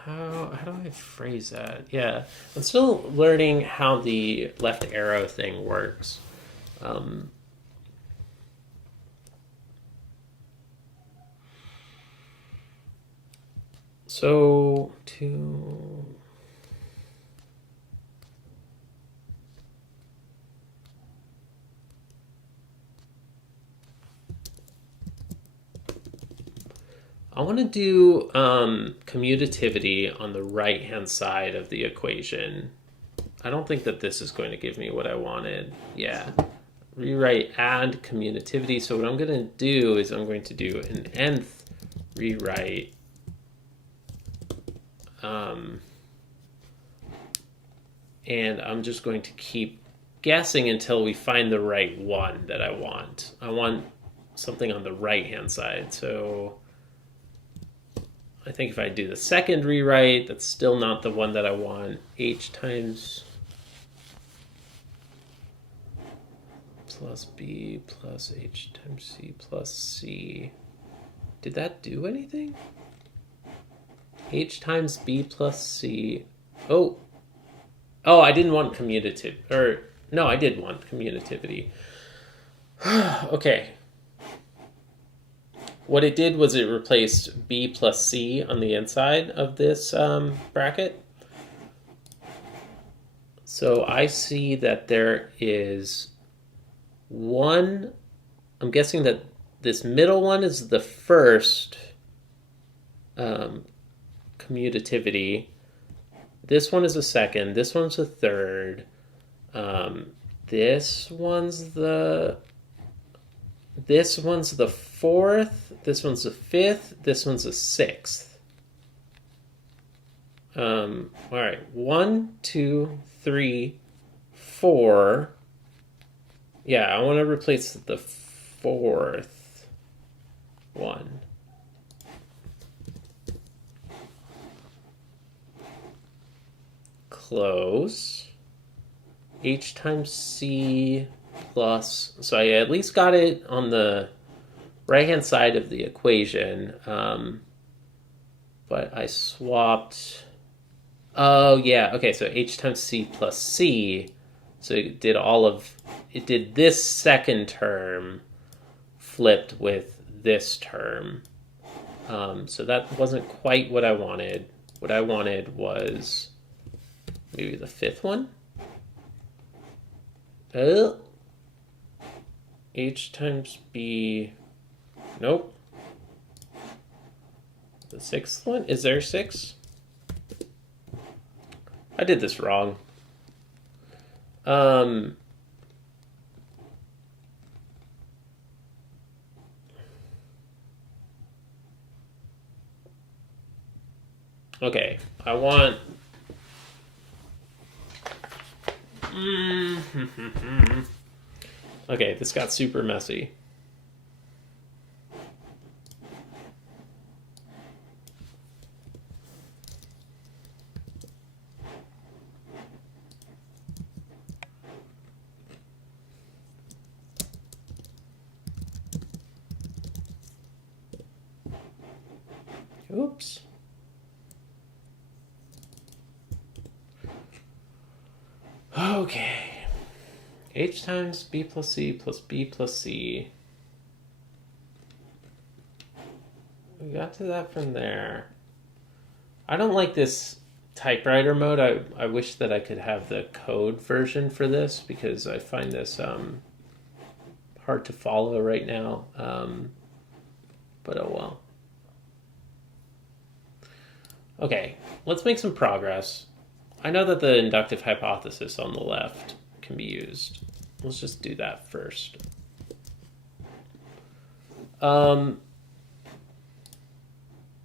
How do I phrase that? Yeah, I'm still learning how the left arrow thing works. So I want to do commutativity on the right-hand side of the equation. I don't think that this is going to give me what I wanted. Yeah. Rewrite add commutativity. So what I'm going to do is I'm going to do an nth rewrite. And I'm just going to keep guessing until we find the right one that I want. I want something on the right-hand side. So I think if I do the second rewrite, that's still not the one that I want. H times plus B plus H times C plus C. Did that do anything? H times B plus C. Oh, I didn't want commutative. Or, no, I did want commutativity. Okay. What it did was it replaced B plus C on the inside of this bracket. So I see that there is one, I'm guessing that this middle one is the first commutativity. This one is the second. This one's the third. This one's the fourth. This one's the fifth. This one's the sixth. All right. 1, 2, 3, 4. Yeah, I want to replace the fourth one. Close. H times C plus... So I at least got it on the right-hand side of the equation. But I swapped... Oh, yeah. Okay, so H times C plus C. So it did this second term flipped with this term. So that wasn't quite what I wanted. What I wanted was maybe the fifth one. H times B. Nope. The sixth one? Is there 6? I did this wrong. Okay, I want... Okay, this got super messy. Oops. Okay. H times B plus C plus B plus C. We got to that from there. I don't like this typewriter mode. I wish that I could have the code version for this because I find this hard to follow right now. But oh well. Okay, let's make some progress. I know that the inductive hypothesis on the left can be used. Let's just do that first. And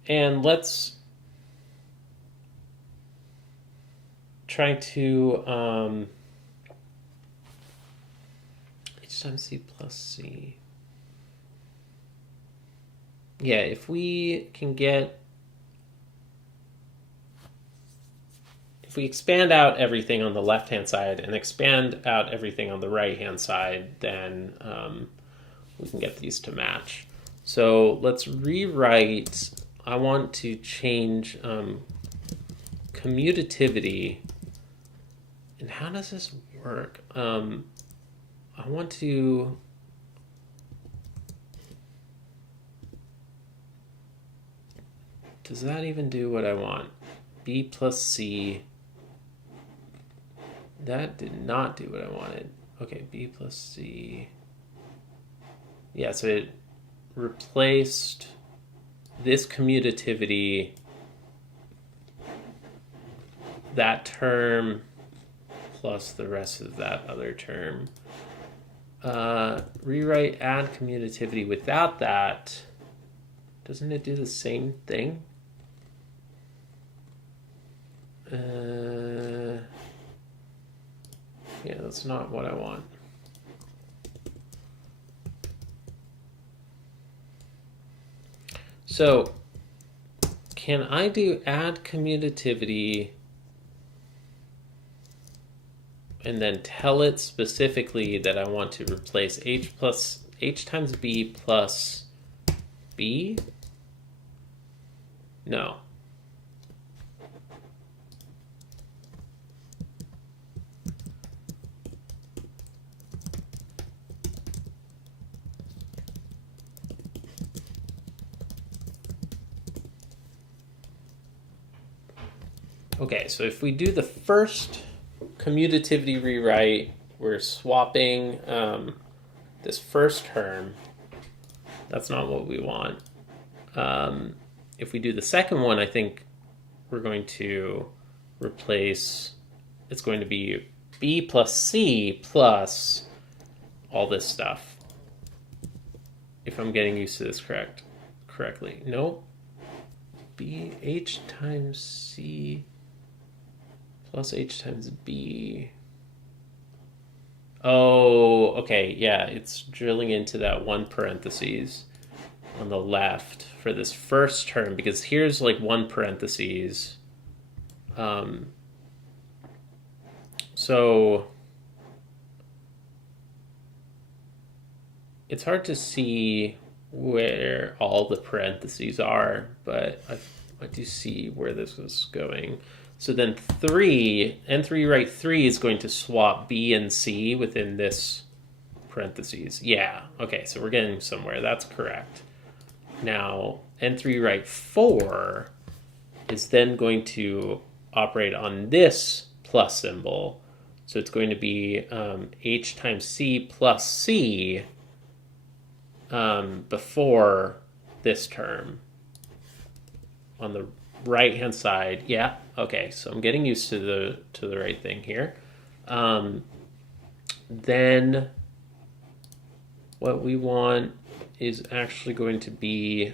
let's try to H times C plus C. Yeah, if we can get... If we expand out everything on the left-hand side and expand out everything on the right-hand side, then we can get these to match. So let's rewrite. I want to change commutativity. And how does this work? I want to... Does that even do what I want? B plus C... That did not do what I wanted. Okay, B plus C. Yeah, so it replaced this commutativity, that term, plus the rest of that other term. Rewrite add commutativity without that. Doesn't it do the same thing? Yeah, that's not what I want. So, can I do add commutativity and then tell it specifically that I want to replace H times B plus B? No. Okay, so if we do the first commutativity rewrite, we're swapping this first term. That's not what we want. If we do the second one, I think we're going to replace, it's going to be B plus C plus all this stuff. If I'm getting used to this correctly. Nope. B, H times C plus H times B. Oh, okay, yeah, it's drilling into that one parentheses on the left for this first term, because here's like one parentheses. So it's hard to see where all the parentheses are, but I do see where this was going. So then 3, N3 right 3 is going to swap B and C within this parentheses. Yeah, okay, so we're getting somewhere. That's correct. Now, N3 right 4 is then going to operate on this plus symbol. So it's going to be H times C plus C before this term on the right-hand side. Yeah, okay, so I'm getting used to the right thing here. Then what we want is actually going to be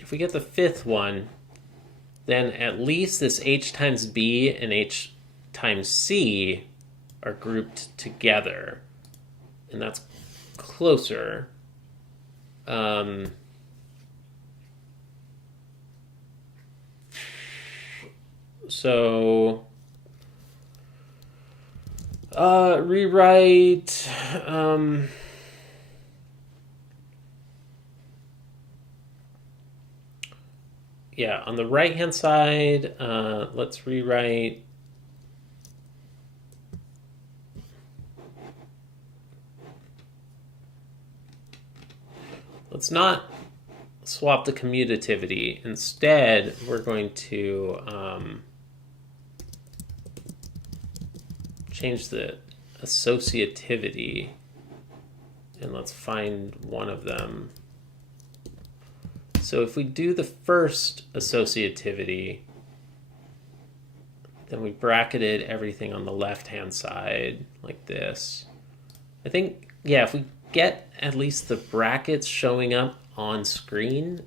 if we get the fifth one, then at least this h times b and h times c are grouped together, and that's closer. So rewrite yeah, on the right hand side, let's rewrite let's not swap the commutativity. Instead, we're going to change the associativity, and let's find one of them. So if we do the first associativity, then we bracketed everything on the left-hand side like this. I think, yeah, if we get at least the brackets showing up on screen,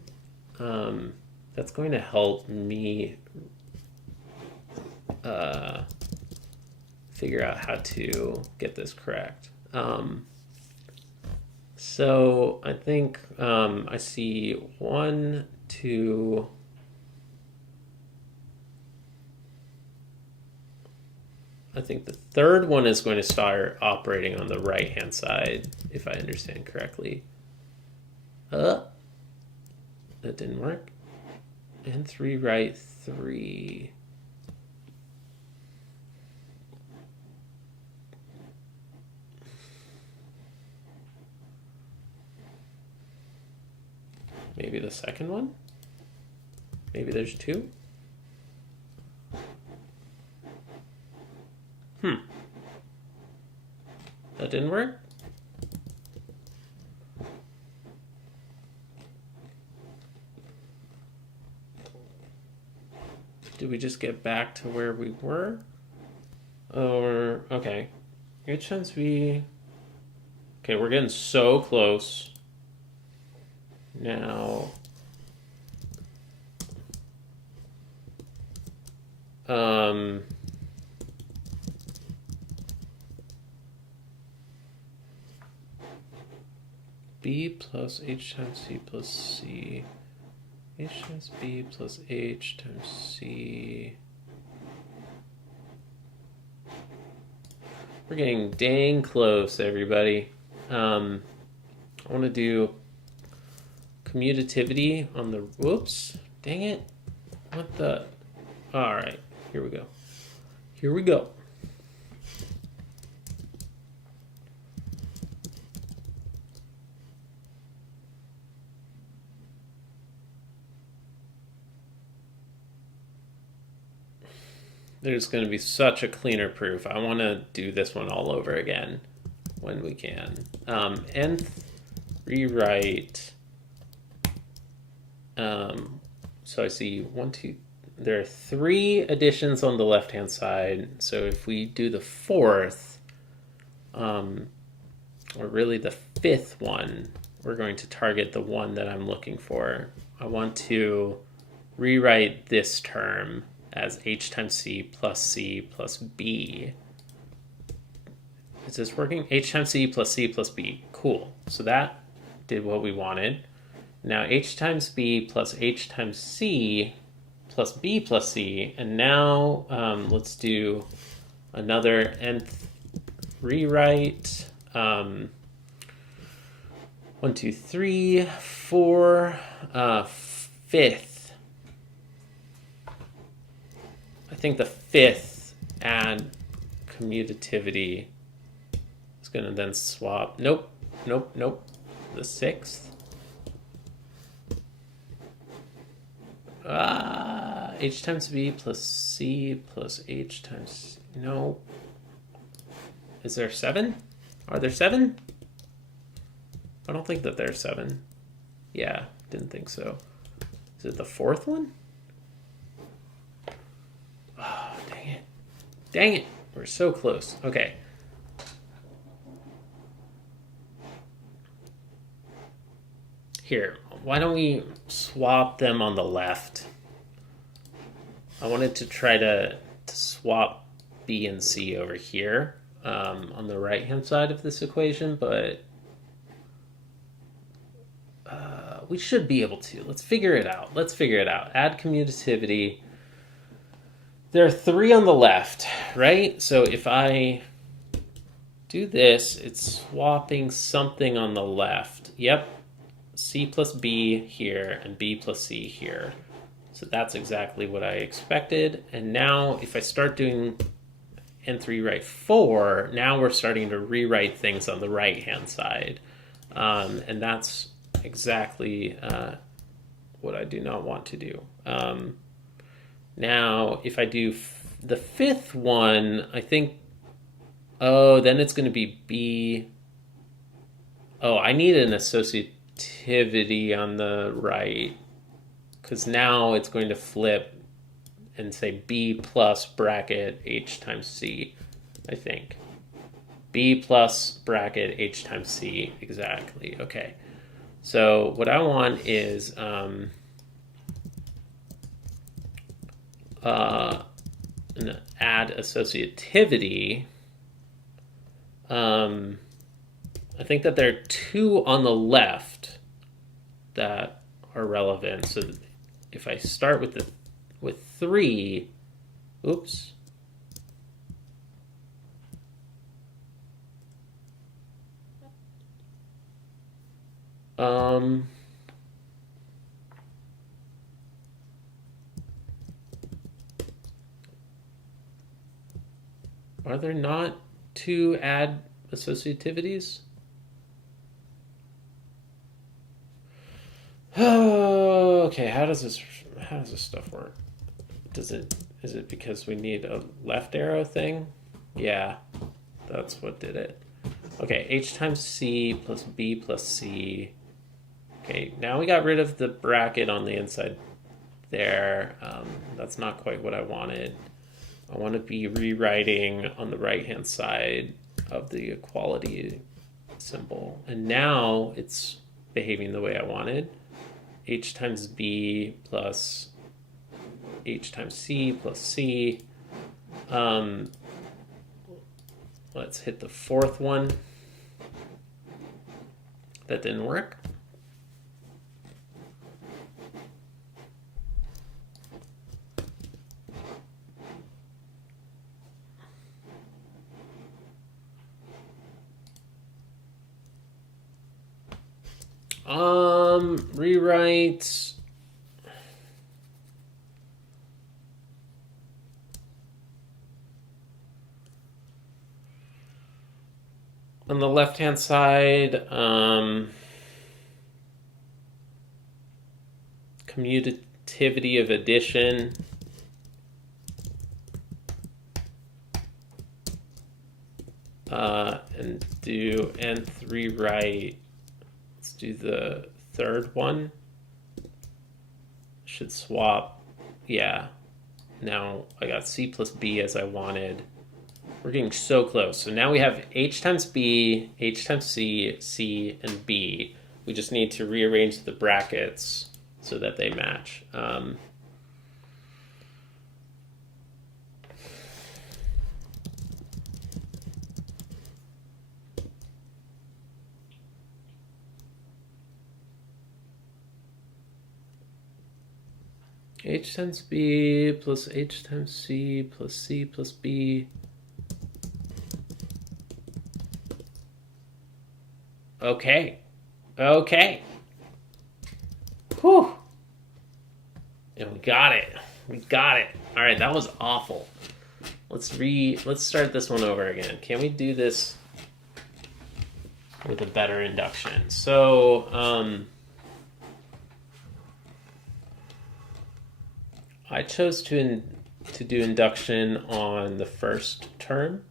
that's going to help me figure out how to get this correct. So I think I see 1, 2, I think the third one is going to start operating on the right-hand side, if I understand correctly. That didn't work. And 3 right, 3. Maybe the second one? Maybe there's 2? That didn't work? Did we just get back to where we were? Or, okay. H times B. Okay, we're getting so close. Now, B plus H times C plus C. H times B plus H times C. We're getting dang close, everybody. I want to do commutativity on the, whoops, dang it. What the, all right, here we go. Here we go. There's going to be such a cleaner proof. I want to do this one all over again when we can. Nth rewrite. So I see 1, 2. There are 3 additions on the left-hand side. So if we do the fourth, or really the fifth one, we're going to target the one that I'm looking for. I want to rewrite this term as H times C plus B. Is this working? H times C plus B. Cool. So that did what we wanted. Now H times B plus H times C plus B plus C. And now let's do another nth rewrite. 1, 2, 3, 4, fifth. I think the fifth add commutativity is going to then swap. Nope. The sixth. H times B plus C plus H times... No. Is there 7? Are there 7? I don't think that there's 7. Yeah, didn't think so. Is it the 4th one? Oh, dang it. Dang it. We're so close. Okay. Here, why don't we swap them on the left? I wanted to try to swap B and C over here on the right-hand side of this equation, but we should be able to. Let's figure it out. Add commutativity. There are 3 on the left, right? So if I do this, it's swapping something on the left. Yep. C plus B here and B plus C here. So that's exactly what I expected. And now if I start doing N3 write 4, now we're starting to rewrite things on the right-hand side. And that's exactly what I do not want to do. Now, if I do the 5th one, I think, then it's going to be B. Oh, I need an associativity on the right, because now it's going to flip and say B plus bracket H times C, I think. B plus bracket H times C, exactly. Okay. So what I want is an add associativity. I think that there are 2 on the left that are relevant. So if I start with 3, oops. Are there not 2 add associativities? Oh, okay. How does this stuff work? Is it because we need a left arrow thing? Yeah, that's what did it. Okay, H times C plus B plus C. Okay, now we got rid of the bracket on the inside there. That's not quite what I wanted. I want to be rewriting on the right-hand side of the equality symbol. And now it's behaving the way I wanted. H times B plus H times C plus C. Let's hit the 4th one. That didn't work. Rewrite. On the left-hand side, commutativity of addition. And do N3 write. Let's do the 3rd one. Should swap. Yeah. Now I got C plus B as I wanted. We're getting so close. So now we have H times B, H times C, C, and B. We just need to rearrange the brackets so that they match. H times B plus H times C plus C plus B. Okay. Okay. Whew. And we got it. We got it. All right, that was awful. Let's start this one over again. Can we do this with a better induction? So, I chose to do induction on the first term.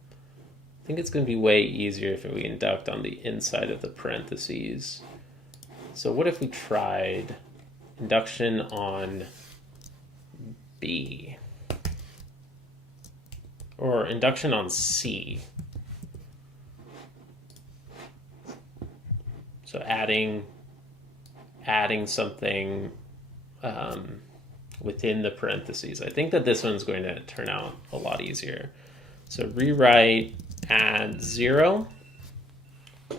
I think it's going to be way easier if we induct on the inside of the parentheses. So what if we tried induction on B? Or induction on C? So adding something within the parentheses. I think that this one's going to turn out a lot easier. So rewrite add 0.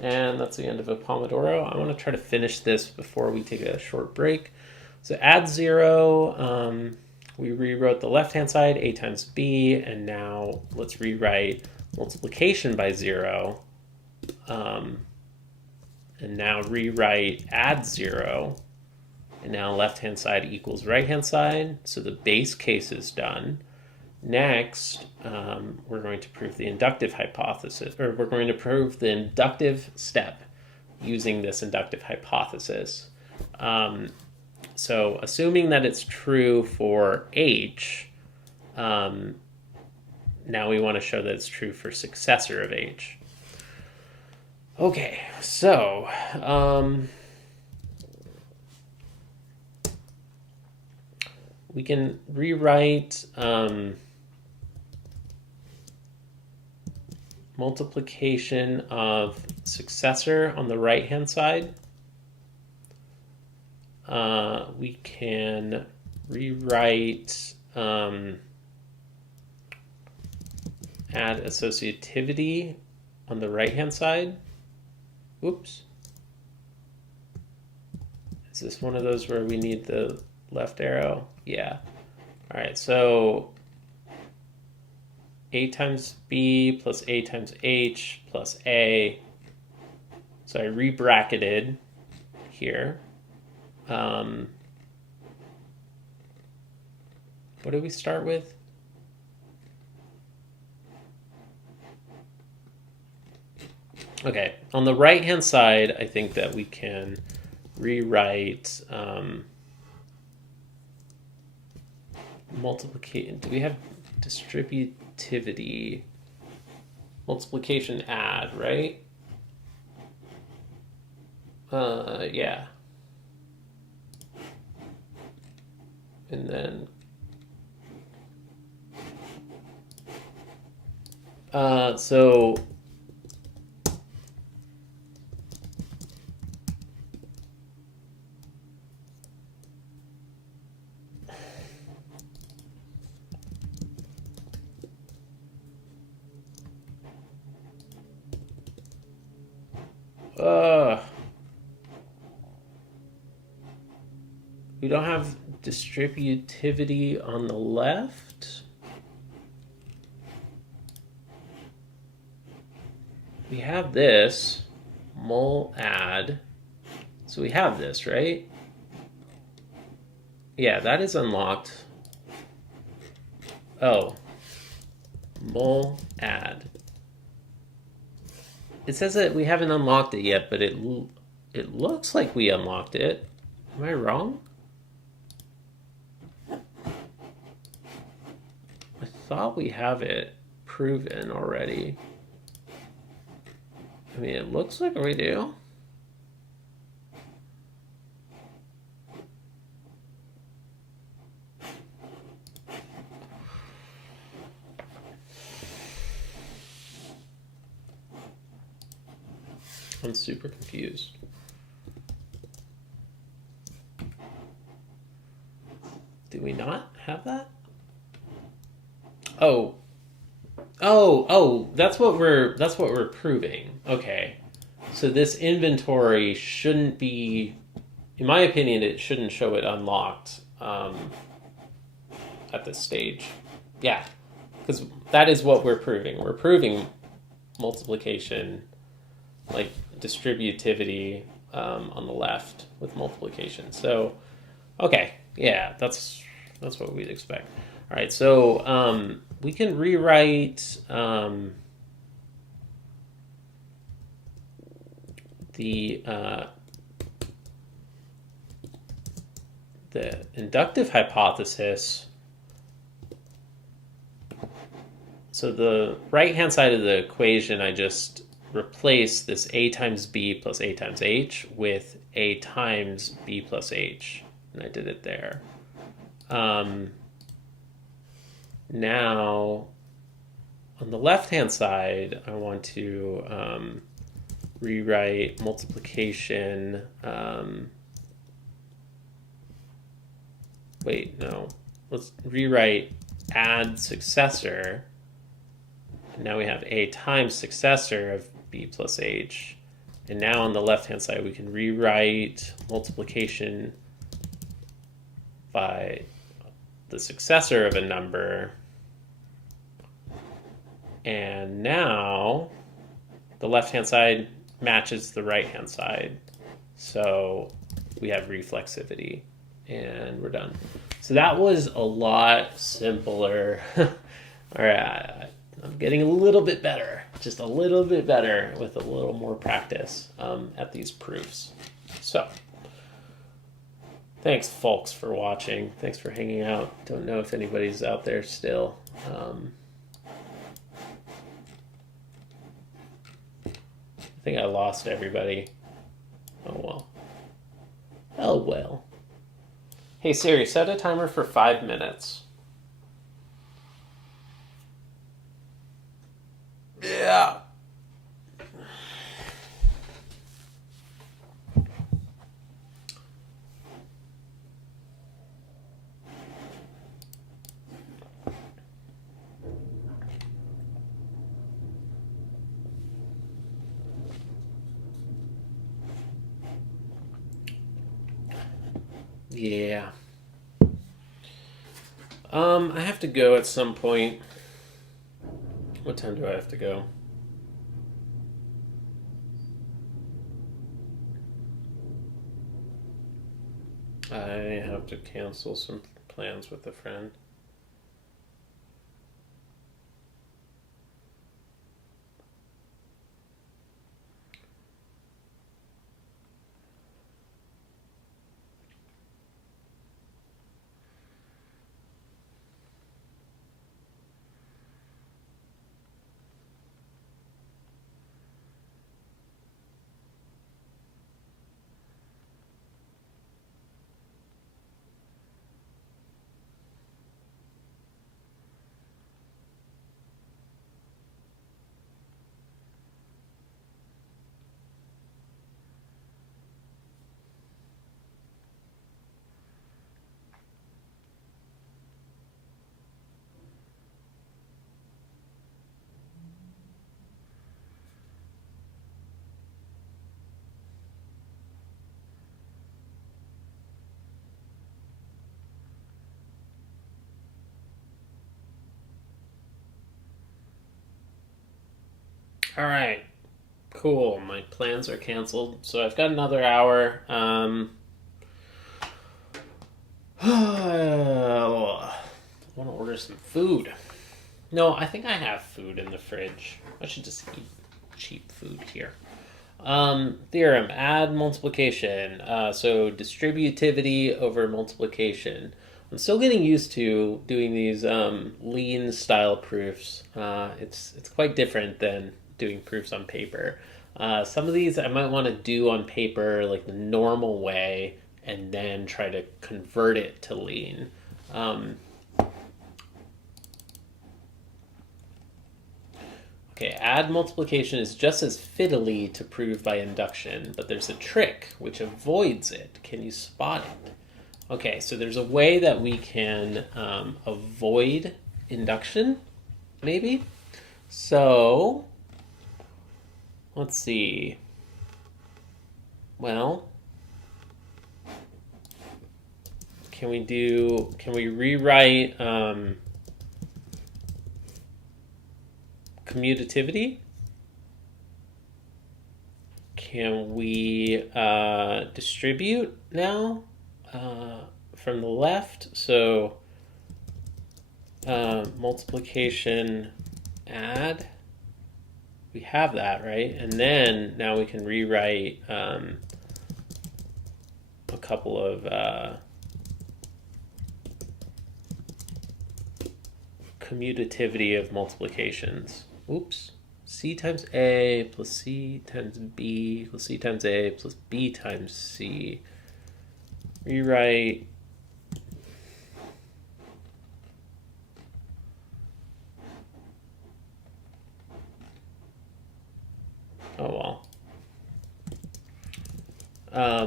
And that's the end of a Pomodoro. I want to try to finish this before we take a short break. So add 0. We rewrote the left-hand side, a times b, and now let's rewrite multiplication by 0. And now rewrite add 0. And now left-hand side equals right-hand side. So the base case is done. Next, we're going to prove the inductive hypothesis, or we're going to prove the inductive step using this inductive hypothesis. So assuming that it's true for H, now we want to show that it's true for successor of H. Okay, so we can rewrite multiplication of successor on the right-hand side. We can rewrite add associativity on the right-hand side. Oops. Is this one of those where we need the left arrow? Yeah. All right, so a times b plus a times h plus a. So I re-bracketed here. What did we start with? Okay, on the right-hand side, I think that we can rewrite multiplication. Do we have distributivity? Multiplication add, right? Yeah. And then so we don't have distributivity on the left. We have this mul add. So we have this, right? Yeah, that is unlocked. Oh, mul add. It says that we haven't unlocked it yet, but it looks like we unlocked it. Am I wrong? I thought we have it proven already. I mean, it looks like we do. I'm super confused. Do we not have that? Oh, that's what we're proving. Okay. So this inventory shouldn't be, in my opinion, it shouldn't show it unlocked at this stage. Yeah, because that is what we're proving. We're proving multiplication, like distributivity on the left with multiplication. So, okay, yeah, that's what we'd expect. All right, so we can rewrite the inductive hypothesis So the right-hand side of the equation, I just replace this a times b plus a times h with a times b plus h. And I did it there. Now, on the left-hand side, I want to rewrite multiplication. Wait, no. Let's rewrite add successor. And now we have a times successor of b plus h. And now on the left-hand side, we can rewrite multiplication by the successor of a number. And now the left-hand side matches the right-hand side. So we have reflexivity. And we're done. So that was a lot simpler. All right, I'm getting a little bit better, just a little bit better with a little more practice at these proofs. So thanks, folks, for watching. Thanks for hanging out. Don't know if anybody's out there still. I think I lost everybody. Oh, well. Oh, well. Hey Siri, set a timer for 5 minutes. Yeah. Yeah. I have to go at some point. What time do I have to go? I have to cancel some plans with a friend. All right, cool. My plans are canceled, so I've got another hour. I want to order some food. No, I think I have food in the fridge. I should just eat cheap food here. Theorem, add multiplication. So distributivity over multiplication. I'm still getting used to doing these lean style proofs. It's quite different than doing proofs on paper. Some of these I might want to do on paper like the normal way and then try to convert it to lean. Okay, add multiplication is just as fiddly to prove by induction, but there's a trick which avoids it. Can you spot it? Okay, so there's a way that we can avoid induction, maybe? So, let's see. Well, can we rewrite commutativity? Can we distribute now from the left? So multiplication add. We have that, right? And then now we can rewrite a couple of commutativity of multiplications. Oops. C times A plus C times B equals C times A plus B times C. Rewrite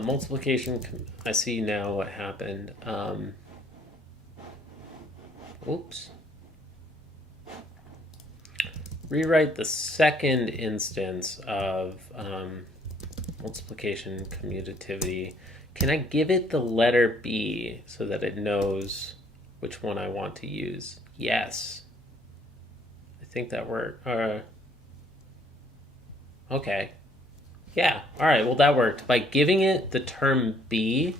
multiplication. I see now what happened. Oops. Rewrite the second instance of multiplication commutativity. Can I give it the letter B so that it knows which one I want to use? Yes. I think that worked. Okay. Yeah. All right. Well, that worked. By giving it the term B,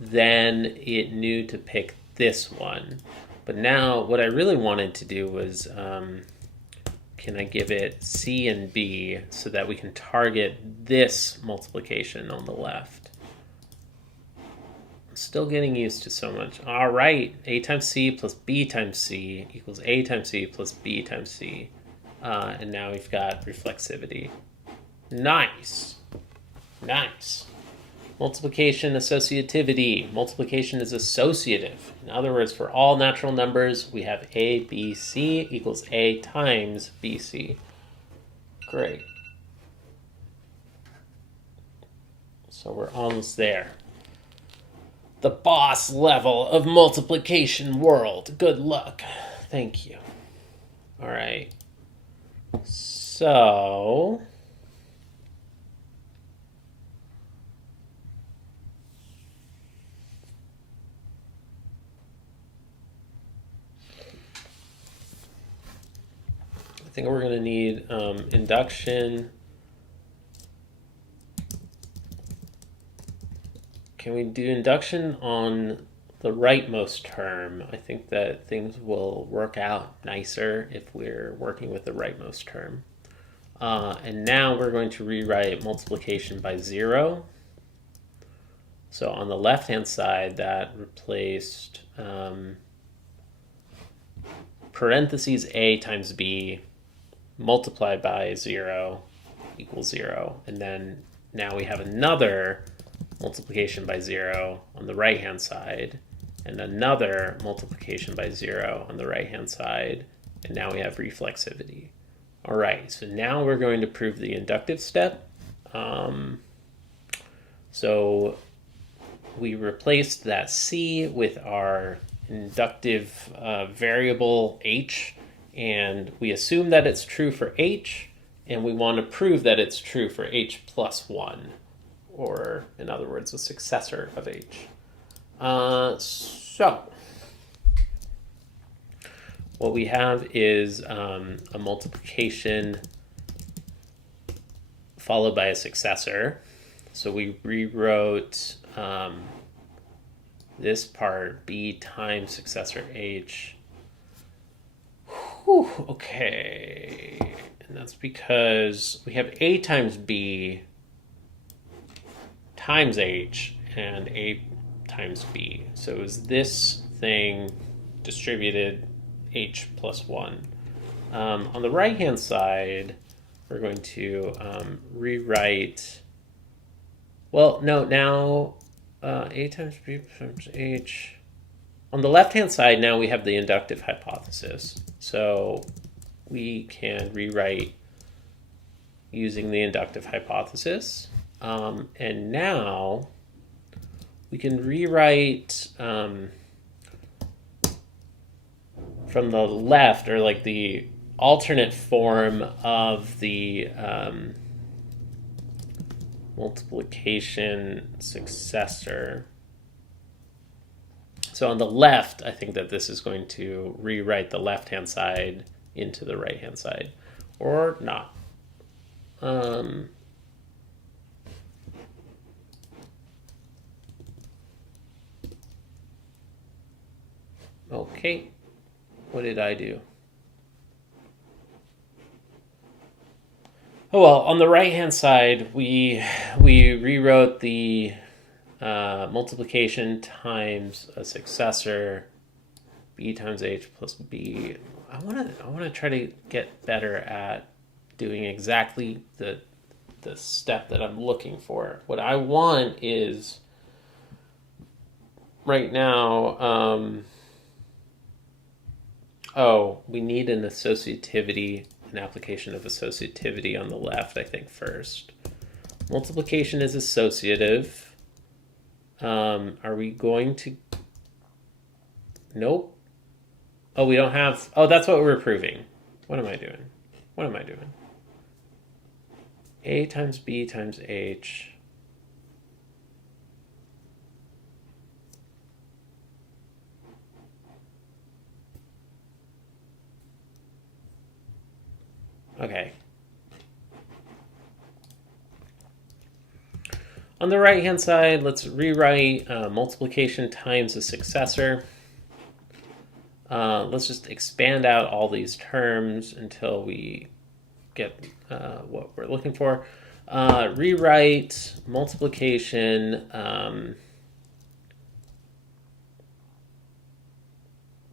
then it knew to pick this one. But now what I really wanted to do was, can I give it C and B so that we can target this multiplication on the left? I'm still getting used to so much. All right. A times C plus B times C equals A times C plus B times C. And now we've got reflexivity. Nice. Nice. Multiplication associativity. Multiplication is associative. In other words, for all natural numbers, we have A, B, C equals A times B, C. Great. So we're almost there. The boss level of multiplication world. Good luck. Thank you. All right. So I think we're going to need induction. Can we do induction on the rightmost term? I think that things will work out nicer if we're working with the rightmost term. And now we're going to rewrite multiplication by 0. So on the left-hand side, that replaced parentheses A times B multiplied by 0 equals 0. And then now we have another multiplication by 0 on the right-hand side, and another multiplication by 0 on the right-hand side, and now we have reflexivity. All right, so now we're going to prove the inductive step. So we replaced that C with our inductive variable H, and we assume that it's true for H, and we want to prove that it's true for H plus 1. Or, in other words, a successor of H. So, what we have is a multiplication followed by a successor. So we rewrote this part, B times successor H. Whew, okay. And that's because we have A times B times H and A times B. So it was this thing distributed H plus 1. On the right-hand side, we're going to rewrite, well, no, now A times B times H. On the left-hand side, now we have the inductive hypothesis. So we can rewrite using the inductive hypothesis. And now we can rewrite from the left, or like the alternate form of the multiplication successor. So on the left, I think that this is going to rewrite the left-hand side into the right-hand side, or not. Okay, what did I do? Oh well, on the right-hand side, we rewrote the multiplication times a successor b times h plus b. I want to try to get better at doing exactly the step that I'm looking for. What I want is right now, we need an associativity, an application of associativity on the left, I think, first. Multiplication is associative. Are we going to... Nope. Oh, we don't have... Oh, that's what we're proving. What am I doing? A times B times H. Okay. On the right-hand side, let's rewrite multiplication times a successor. Let's just expand out all these terms until we get what we're looking for. Rewrite multiplication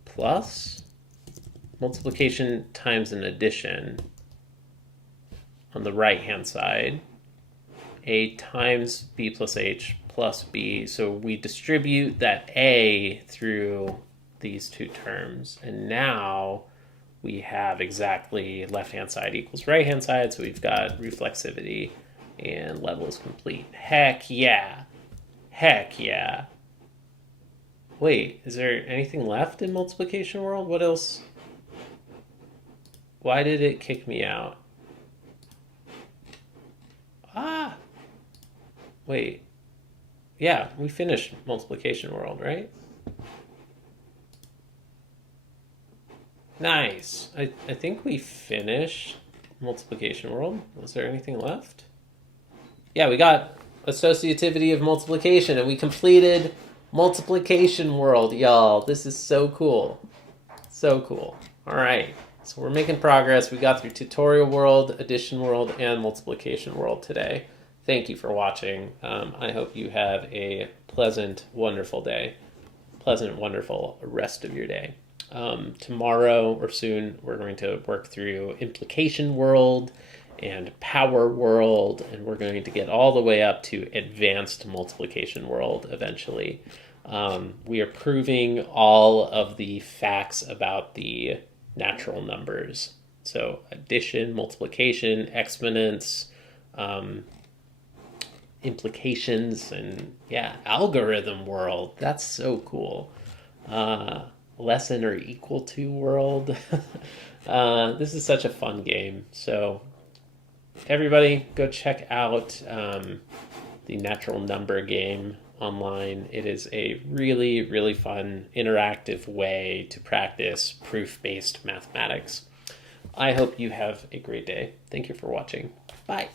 plus multiplication times an addition on the right-hand side. A times b plus h plus b. So we distribute that a through these two terms. And now we have exactly left-hand side equals right-hand side. So we've got reflexivity and level is complete. Heck yeah. Heck yeah. Wait, is there anything left in multiplication world? What else? Why did it kick me out? Ah. Wait. Yeah, we finished multiplication world, right? Nice. I think we finished multiplication world. Was there anything left? Yeah, we got associativity of multiplication and we completed multiplication world, y'all. This is so cool. So cool. All right. So we're making progress. We got through tutorial world, addition world, and multiplication world today. Thank you for watching. I hope you have a pleasant, wonderful day. Pleasant, wonderful rest of your day. Tomorrow or soon, we're going to work through implication world and power world, and we're going to get all the way up to advanced multiplication world eventually. We are proving all of the facts about the natural numbers. So addition, multiplication, exponents, implications, and yeah, algorithm world. That's so cool. Lesson or equal to world. This is such a fun game. So everybody go check out the natural number game online. It is a really, really fun interactive way to practice proof-based mathematics. I hope you have a great day. Thank you for watching. Bye.